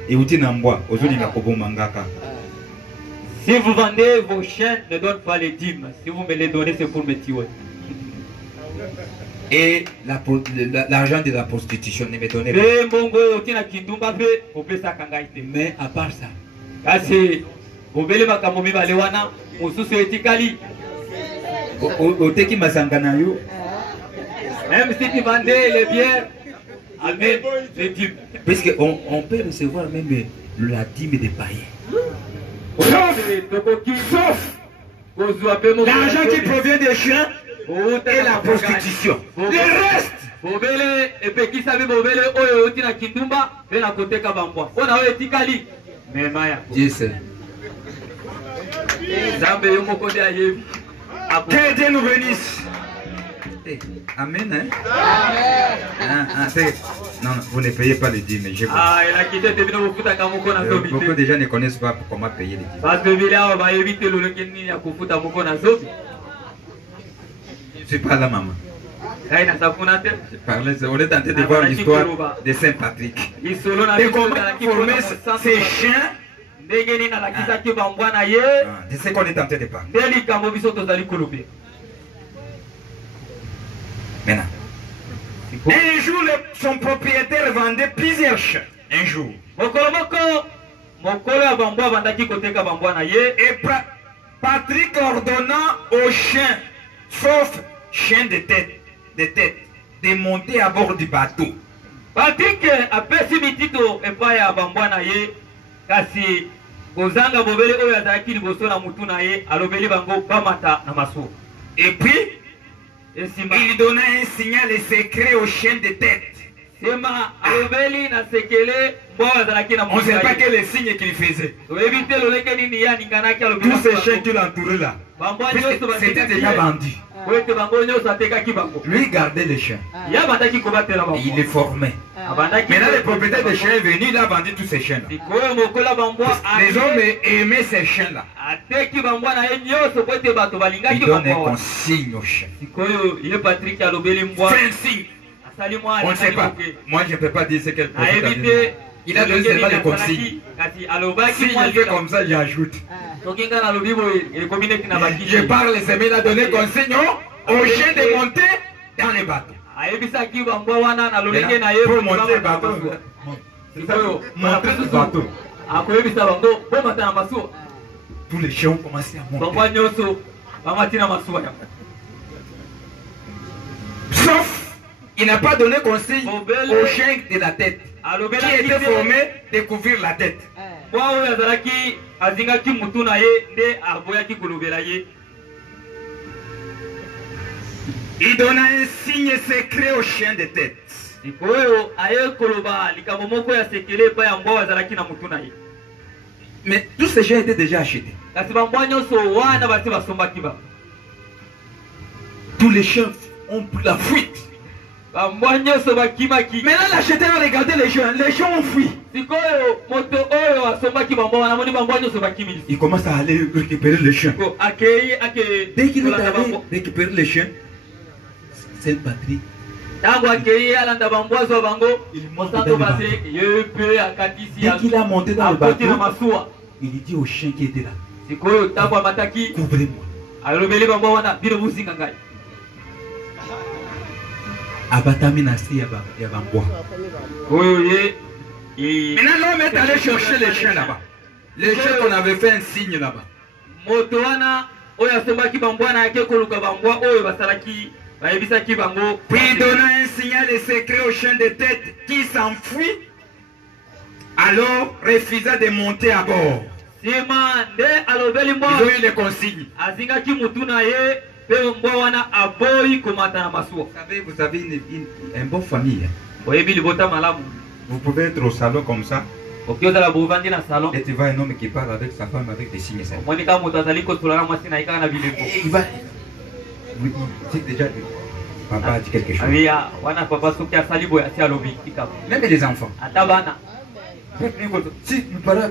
et uti na mbwa ozolinga koboma ngaka. Si vous vendez vos chiens, ne donnez pas les dîmes. Si vous me les donnez, c'est pour me tuer. Et l'argent de la prostitution, ne me donnez pas. Mais à part ça, oteki masanga na yo. Même si tu vendais les bières, amen, les dîmes. Puisqu'on peut recevoir même la dîme des païens. Sauf l'argent qui provient des chiens et la prostitution. Le reste, Dieu sait. Que Dieu nous bénisse. Amen. Hein? Non, vous ne payez pas les dîmes. Beaucoup de gens ne connaissent pas comment payer les dîmes. Je ne suis pas là, maman. On est en train de voir l'histoire de Saint Patrick. Et comment former ces chiens. C'est ce qu'on est en train de parler. Maintenant. Un jour, son propriétaire vendait plusieurs chiens. Un jour. Et Patrick ordonna aux chiens, sauf chien de tête, de monter à bord du bateau. Patrick a pesi mitito epai ya bambwa na ye kasi kozanga bobele oyo azalaki liboso na mutu na ye alobeli bango bamata na masuwa. Et puis il donnait un signal secret aux chiens de tête. On ne sait pas quel est le signe qu'il faisait. Tous ces chiens qui l'entouraient là, c'était déjà vendu. Lui gardait les chiens. Il les formait. Maintenant le propriétaire des chiens est venu, il a vendu tous ces chiens là. Les hommes aimaient ces chiens là. Il donne un consigne aux chiens. Fais un signe. On ne sait pas. Moi je ne peux pas dire ce qu'elle prophète a dit. Il a donné seulement des consignes. Si je fais comme ça, j'ajoute. Je parle, il a donné consigne aux chiens de monter dans les bateaux. Pour monter le bateau. Monter le bateau. Tous les chiens ont commencé à monter. Sauf, il n'a pas donné conseil aux chiens de la tête, qui étaient formés de couvrir la tête. Il donna un signe secret aux chiens de tête. Mais tous ces chiens étaient déjà achetés. tous les chiens ont pris la fuite. Maintenant l'acheteur a regardé les gens ont fui. Il commence à aller récupérer les chiens. Dès qu'il est allé récupérer les chiens, c'est Patrick. Il monte dans le bateau. Dès qu'il a monté dans le bateau, il dit aux chiens qui étaient là, couvrez-moi. Abatami nasi ya bamboa. Maintenant l'homme est allé chercher les chiens là-bas. Les chiens qu'on avait fait un signe là-bas. Puis donna un signal de secret au chien de tête qui s'enfuit. Alors refusa de monter à bord. Ils ont eu les consignes. Vous avez une bonne famille. Vous pouvez être au salon comme ça. Et tu vois un homme qui parle avec sa femme avec des signes. Il va. C'est déjà. Papa a dit quelque chose. Même les enfants. Si nous parlons.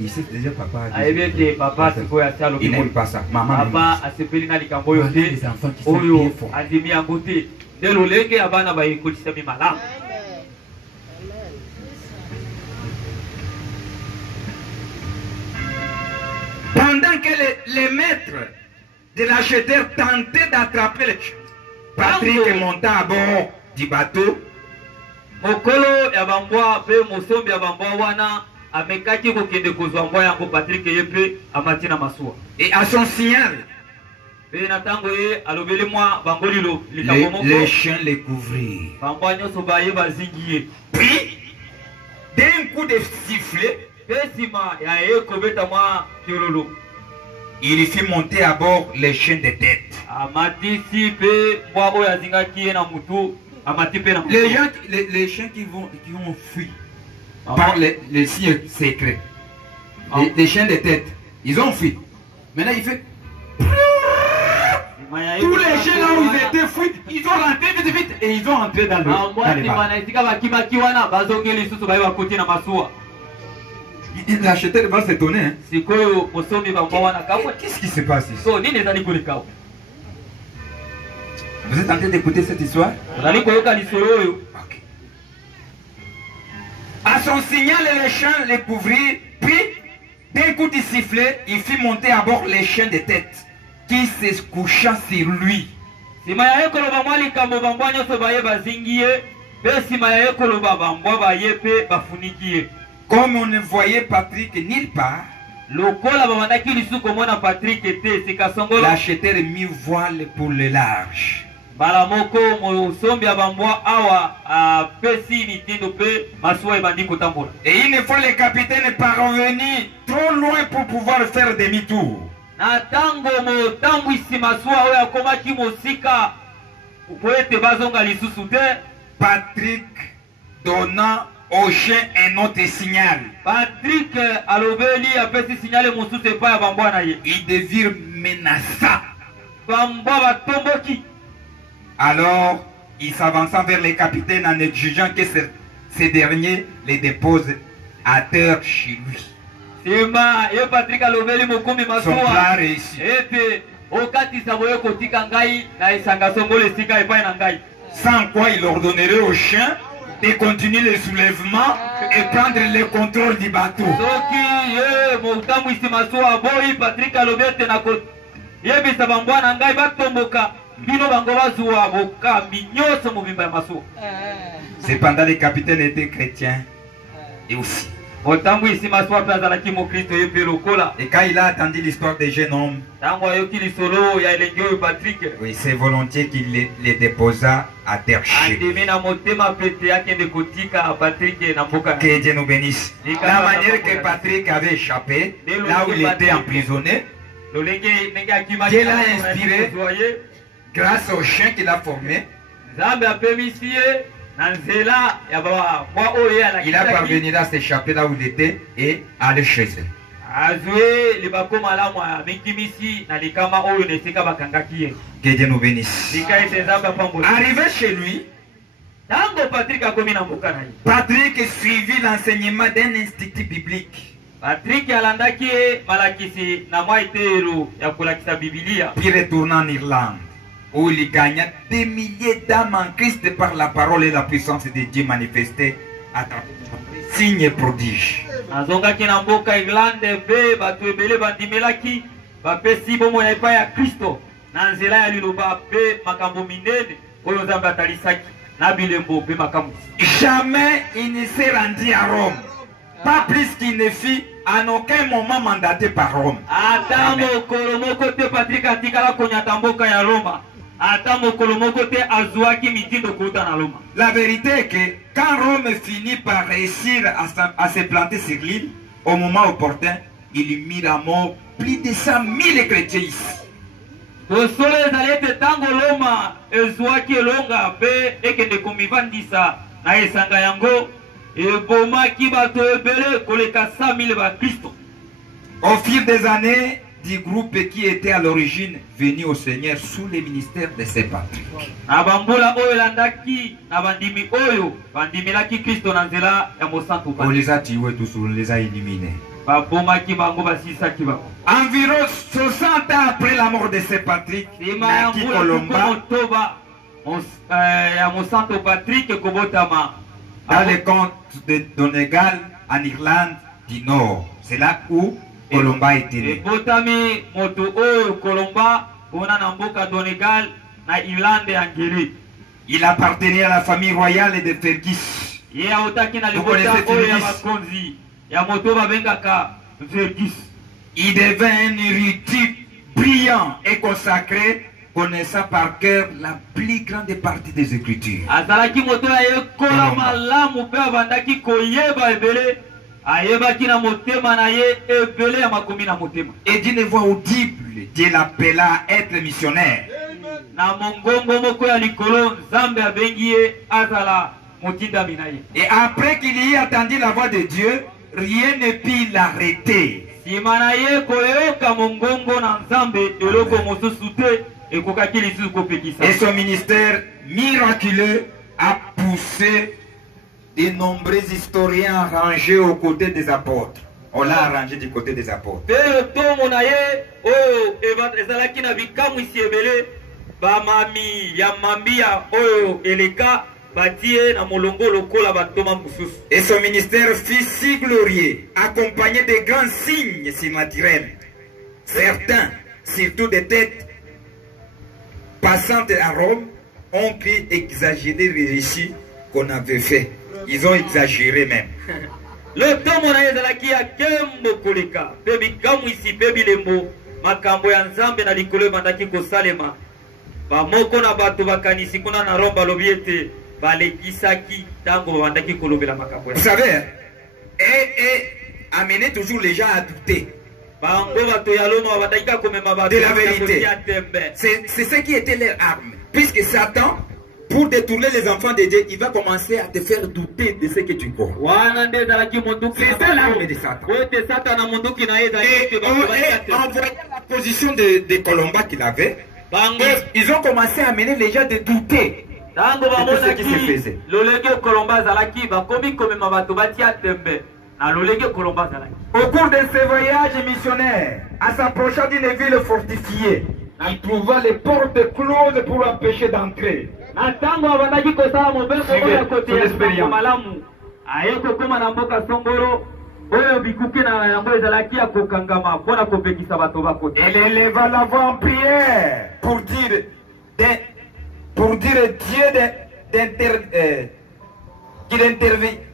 Il sait déjà papa a dit. Il n'aime pas ça. Maman. Les enfants qui sont bien forts. Pendant que les maîtres de l'acheteur tentaient d'attraper les chiens, Patrick monta à bord du bateau. Et à son signal, les chiens les couvrirent. Puis, d'un coup de sifflet, il fit monter à bord les chiens de tête. Les chiens qui ont fui par les signes secrets. Les chiens de tête, ils ont fui. Maintenant il fait. Tous les chiens là où ils étaient fuis, ils ont rentré vite vite et ils ont entré dans le bateau. L'acheteur va s'étonner. Hein? Qu'est-ce qui se passe ici? Vous êtes en train d'écouter cette histoire? Okay. À son signal, les chiens les couvrirent, puis d'un coup de sifflet, il fit monter à bord les chiens de tête qui se coucha sur lui. Comme on ne voyait Patrick nulle part, l'acheteur mit voile pour le large. Et une fois le capitaine parvenu trop loin pour pouvoir faire demi-tour, Patrick donna au chien un autre signal. Ils devirent menaçants. Alors, il s'avança vers les capitaines en exigeant que ces derniers les déposent à terre chez lui. Son plan réussi. Sans quoi il ordonnerait aux chiens de continuer le soulèvement et prendre le contrôle du bateau. Cependant, les capitaines étaient chrétiens et aussi. Et quand il a entendu l'histoire des jeunes hommes, oui, c'est volontiers qu'il les déposa à terre chez lui. Que Dieu nous bénisse. La manière que Patrick avait échappé, là où il était emprisonné, Dieu l'a inspiré grâce au chien qu'il a formé. Il a parvenu à s'échapper là où il était et aller chez eux. azwe libako malamu amikimisi na likama oyo neseka bakangaki ye. Que Dieu nous bénisse. Arrivé chez lui, Patrick suivit l'enseignement d'un institut biblique. Patrick alandaki malakisi na maitero ya kulakisa Biblia. Puis retourna en Irlande, où il gagna des milliers d'âmes en Christ par la parole et la puissance de Dieu manifestée à travers signes et prodiges. Azongaki na mboka Irlande be batu ebele bandimelaki bapesi bomo ya epai ya Kristo na nzela ya liloba pe makambo minene oyo Nzambe atalisaki na bilembo pe makambo. Jamais il ne s'est rendu à Rome. Pas plus qu'il ne fit en aucun moment mandaté par Rome. Ata mokolo moko te Patrick atikala konyata mboka ya Roma. Ata mokolo moko te azwaki mitindo kuta na Roma. La vérité est que quand Rome finit par réussir à se planter sur l'île, au moment opportun, il mit à mort plus de 100 000 chrétiens ici. Tosole ezalete tango Roma ezwaki elonga pe ekende komivandisa na esanga yango ebomaki bato ebele koleka 100 000 ba Kristo. Au fil des années, du groupe qui était à l'origine venu au Seigneur sous le ministère de Saint Patrick. On les a tués tous, on les a éliminés. Environ 60 ans après la mort de Saint Patrick, Naki Colomba, dans le comte de Donegal en Irlande du Nord. C'est là où Colomba était né. Il appartenait à la famille royale de Fergus. Vous connaissez Fergus? Il devint un érudit brillant et consacré, connaissant par cœur la plus grande partie des Écritures. Et d'une voix audible, Dieu l'appela à être missionnaire. Et après qu'il y ait entendu la voix de Dieu, rien ne put l'arrêter. Et son ministère miraculeux a poussé de nombreux historiens rangés aux côtés des apôtres. On l'a arrangé du côté des apôtres. Et son ministère fut si glorieux, accompagné de grands signes surnaturels. Certains, surtout des têtes passantes à Rome, ont pu exagérer les récits qu'on avait fait. Ils ont exagéré même. Le tomo na ezalaki ya kembo koleka pe bikamu isi pe bilembo makambo ya Nzambe na likolo mandaki kosalema bamoko na bato bakanisi kuna na Rome balobi ete balekisaki tango bandaki kolobela makambo. Vous savez, et amener toujours les gens à douter de la vérité. C'est ce qui était leur arme. Puisque Satan, pour détourner les enfants de Dieu, il va commencer à te faire douter de ce que tu crois. C'est ça l'arme de Satan. Et en voyant la position de Colomba qu'il avait, ils ont commencé à amener les gens de douter de ce qui se faisait. Au cours de ses voyages missionnaires, en s'approchant d'une ville fortifiée, il trouva les portes closes pour empêcher d'entrer. Elle éleva la voix en prière pour dire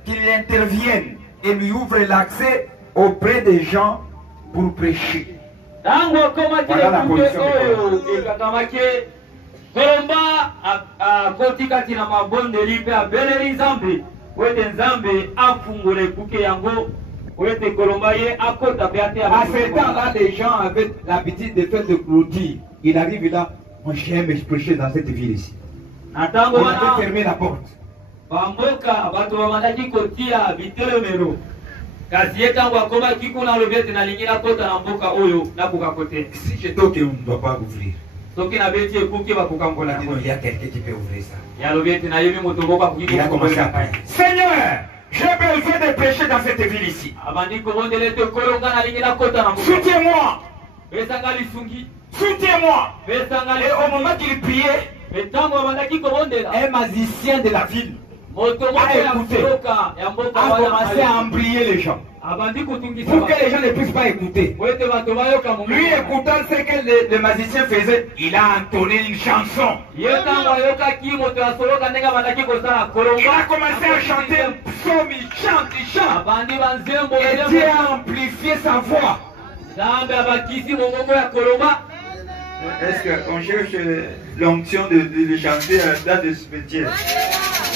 qu'il intervienne et lui ouvre l'accès auprès des gens pour prêcher. Voilà la position à ce temps-là, les gens avaient l'habitude de faire de clôture. Il arrive là, moi j'aime prêcher dans cette ville ici. On avait fermé la porte. kasi ye ntango akomaki kuna alobi ete nalingi nakota na mboka oyo nakoka te. Si je toque, on ne doit pas ouvrir. soki nabeti ekuki bakokangola yango. Il y a quelqu'un qui peut ouvrir ça. ya alobi ete nayebi moto moko akoki Il a commencé à prier. Seigneur, j'ai besoin de prêcher dans cette ville ici. abandi kobondela ete kolonga nalingi nakota na mboka. Soutiens-moi. pesanga lisungi. Soutiens-moi. pesanga Et au moment qu'il priait, me ntango abandaki kobondela un magicien de la ville moto moko ya mboka ya mboka a commencé à wana embrier les gens. abandi kotungisa Pour que les gens ne puissent pas écouter. po ete bato bayoka Lui, écoutant ce que le magicien faisait, il a entonné une chanson. ye ntango ayokaki moto ya soloka ndenge abandaki kosala Il kolonga a commencé à chanter un psaume, il chante. abandi banzembo Et Dieu a amplifié sa voix. nzambe abakisi mongongo ya kolonga. Est-ce qu'on cherche l'onction de chanter dans de ce métier?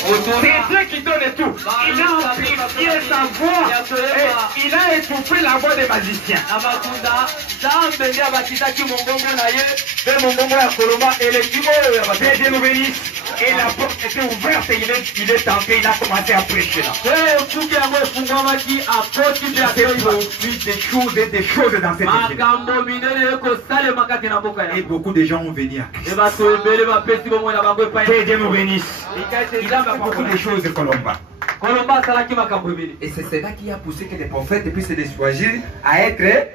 C'est Dieu qui donne tout. Il a amplifié sa voix. Et il a étouffé la voix des magiciens. na bakunda nzambe nde abakisaki mongongo na ye mpe mongongo ya kolonga eleki oyo ya bato. Que Dieu nous bénisse. Et la porte était ouverte et il est entré, il a commencé à prêcher là. te ekuki yango efungwamaki akoti mpe Il y a akoyiba des choses dans cette église. makambo minene ekosalema kati na mboka Et yango beaucoup de gens ont venu à Christ. e bato ebele bapesi bomoi na bango epai Que Dieu nous bénisse. lika ete Il a nzambe fait beaucoup de apakola choses, Colomba. kolomba asalaki makambo ebele. Et c'est cela qui a poussé que les prophètes puissent les choisir à être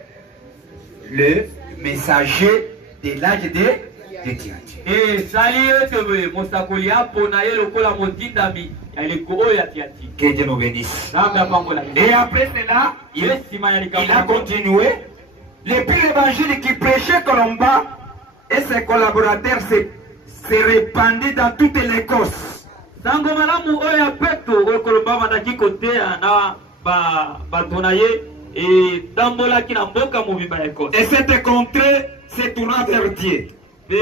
le messager de l'âge de Thyatire. esali ete boye mosakoli apona ye lokola motindami ya eleko oyo ya tiatiri. Que Dieu nous bénisse. nzambe apangola Et après cela, ye nsima ya il likambo a yango. continué. Le pire évangile qui prêchait Colomba et ses collaborateurs se répandit dans toute l'Écosse. sango malamu oyo ya petro oyo kolomba abandaki koteya na bato na ye etambolaki na mboka mobimba ya ekose. Et cette contrée se tourna vers Dieu. mpe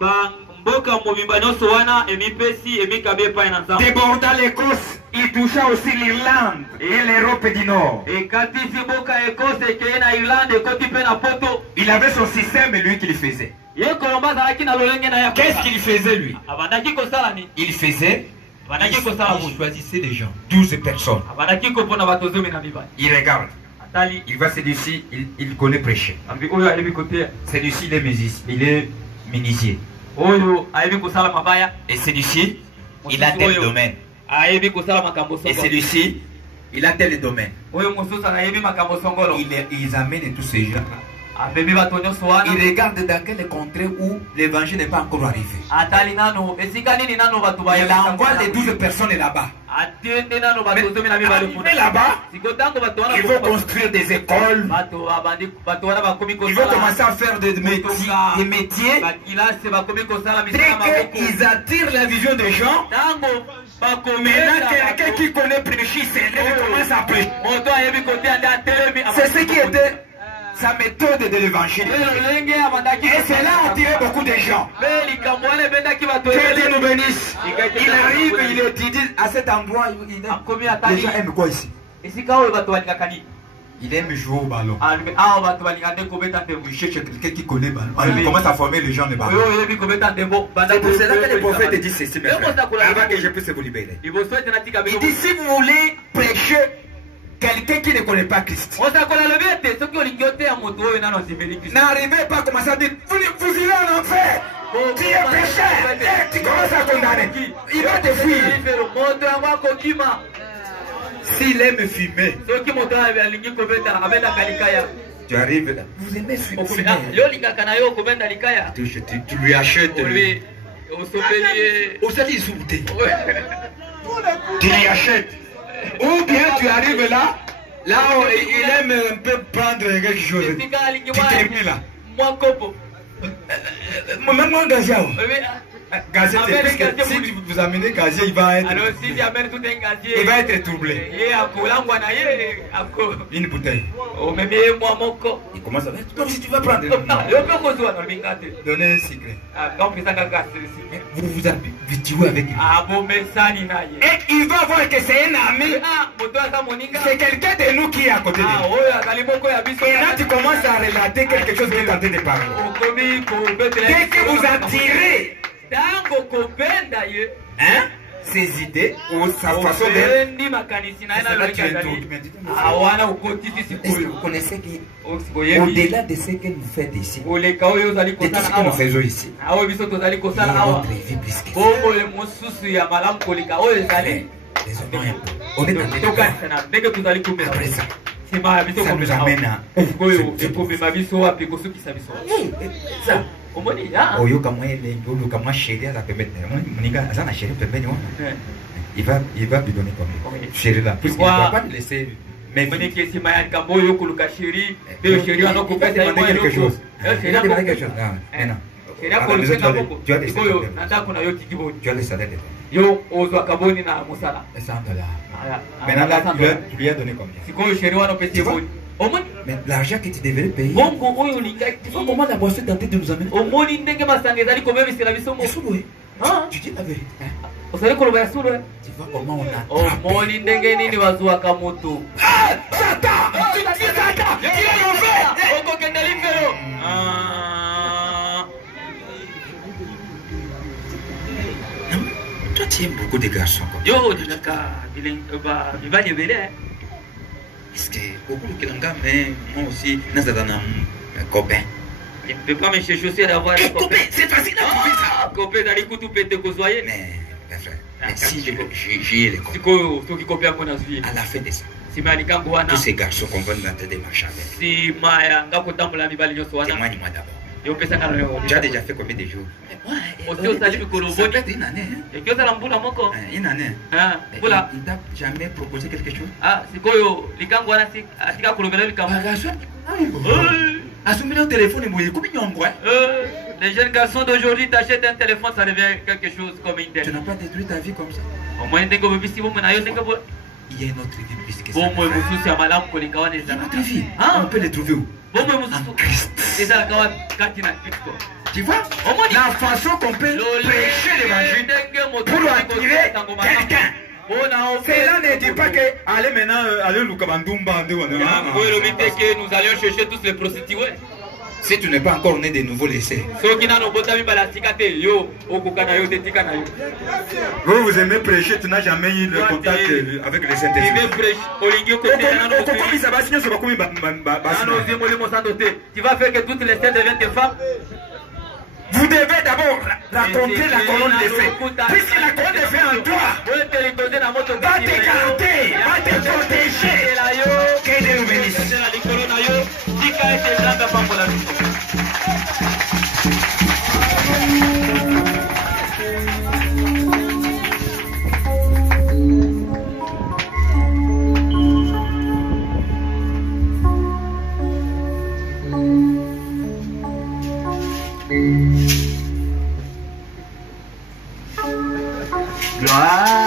bamboka mobimba nyonso wana emipesi emikabi epai na nzambe. Déborda l'Écosse, il toucha aussi l'Irlande et l'Europe du Nord. ekatisi mboka ya ekose ekeye na irlande ekoti mpe na poto. Il avait son système, lui, qui le faisait. ye kolomba azalaki na lolenge na ye. Qu'est-ce qu'il faisait, lui? abandaki kosala nini? Il faisait, abandaki kosala il boye. choisissait les gens, 12 personnes. abandaki kopona bato 12. Il regarde, atali il va celui-ci, il connaît prêcher. ambi oyo ayebi koteya, Celui-ci, il est musicien, il est menuisier. oyo ayebi kosala mabaya, Et celui-ci, il a tel domaine. ayebi kosala makambo Et songolo. celui-ci, il a tel domaine. oyo mosusu ayebi makambo songolo. Ils amènent tous ces gens. amemi bato nyonso wana. Ils regardent dans quel contrée où l'évangile n'est pas encore arrivé. atali nano esika nini nano bato Il envoie les 12 personnes là-bas. atende nano bato Mais 12 arrivé là-bas, siko ntango bato wana ils vont construire des écoles. bato abandi bato wana bakomi Ils vont commencer à faire des métiers. bakilase bakomi kosala Dès misala maboko. qu'ils attirent la vision des gens, ntango bakomela maintenant quelqu'un qui connaît prêcher, c'est là qui commence à prêcher. moto ayebi koteya nde atelemi. C'est ce qui était sa méthode de l'évangile. lolenge abandaki Et cela a attiré beaucoup de gens. mpe likambo wana ebendaki bato Que Dieu nous bénisse. ebele. Il arrive, il étudie à cet endroit. akomi Les atali gens aiment quoi ici? esika oyo bato balingaka nini? Il aime jouer au ballon. alobi awa bato balinga nde kobeta ndembo. Il cherche quelqu'un qui connaît le ballon. Il commence à former les gens de ballon. oyo oyebi kobeta ndembo. C'est pour cela que les prophètes disent ceci, mes frères, avant que je puisse vous libérer. liboso ete natika Il dit, si vous voulez prêcher quelqu'un qui ne connaît pas Christ, osakola alobi ete soki olingi oteya moto oyo nano asepeli Kristo. n'arrivez pas à commencer à dire, vous irez en enfer. Tu es pécheur. Et tu commences à condamner. Il va te fuir. moto yango akokima. S'il aime fumer, soki moto oyo alingi kobeta abendaka likaya. tu arrives là. Vous aimez fumer. yo olingaka na yo kobenda likaya. Tu lui achètes. olwi osopeli ye. Osali souté. Tu lui achètes. Ou bien tu arrives là, là où il aime un peu prendre quelque chose. esika alingi Tu termines là. mwa kopo. Même moi, Gaziao. Olwi, Gazier, Amène parce que Gazier si vous amenez Gazier, il va être. alors si amène tout un gazier. Il va être troublé. ye akolangwa na ye ako Une bouteille. omemi ye mwa moko. Il commence à dire, donc si tu vas prendre. yo mpe kozwa na olobinga te. Donnez un secret. kampesa kaka sisi. Vous vous habituez avec lui. abomesani na ye. Et il va voir que c'est un ami. moto aza moninga. C'est quelqu'un de nous qui est à côté de nous. oyo azali moko ya biso. Et là, tu commences à relater quelque chose qui est en train de parler. okomi kobetela. Dès que vous attirez, ntango kobenda ye. hein, ses idées ou sa façon d'être. Est-ce que vous connaissez qu'au-delà de ce que nous faites ici, de tout ce que nous faisons ici, il y a notre vie plus que ça. On est après ça. Ça nous amène à il va lui donner combien? Chérie là, puisqu'il ne va pas le laisser. Mais il va demander quelque chose. Il va demander quelque chose. Maintenant. Tu as les salaires de toi. Maintenant là, tu lui as donné combien? Tu vois? Mais l'argent que tu devrais payer, tu vois comment la boisson est tenté de nous amener? Tu dis la vérité. Tu vois comment on a toi tu aimes beaucoup de garçons comme est-ce que beaucoup de gens, mais moi aussi, nous avons un copain. Je ne peux pas me chercher aussi d'avoir un copain. C'est facile à trouver ça. Copain, d'aller écouter péter que vous mais si j'ai les copains, à la fin de ça, tous ces garçons qu'on va dans des marches avec. Témoigne-moi d'abord. Tu as déjà fait combien de jours? Ça peut être une année. Une année. Il t'a jamais proposé quelque chose? Assumer le téléphone et les jeunes garçons d'aujourd'hui t'achètent un téléphone, ça devient quelque chose comme une dette. Tu n'as pas détruit ta vie comme ça? Au moins, il y a une autre vie puisque ça. Il y a une autre vie. On peut les trouver où? En Christ. Tu vois? La façon qu'on peut prêcher l'évangile pour attirer quelqu'un. Cela ne dit pas que allez maintenant aller au Kabandumba. Nous allions chercher tous les prostituées. Si tu n'es pas encore né de nouveau laissé. Vous aimez prêcher, tu n'as jamais eu le contact avec les Saint-Esprit. Tu vas faire que toutes les scènes deviennent des femmes. Vous devez d'abord raconter la colonne de feu. Puisque la colonne de feu en toi va te garder, va te protéger. Que Dieu nous bénisse. Gloire.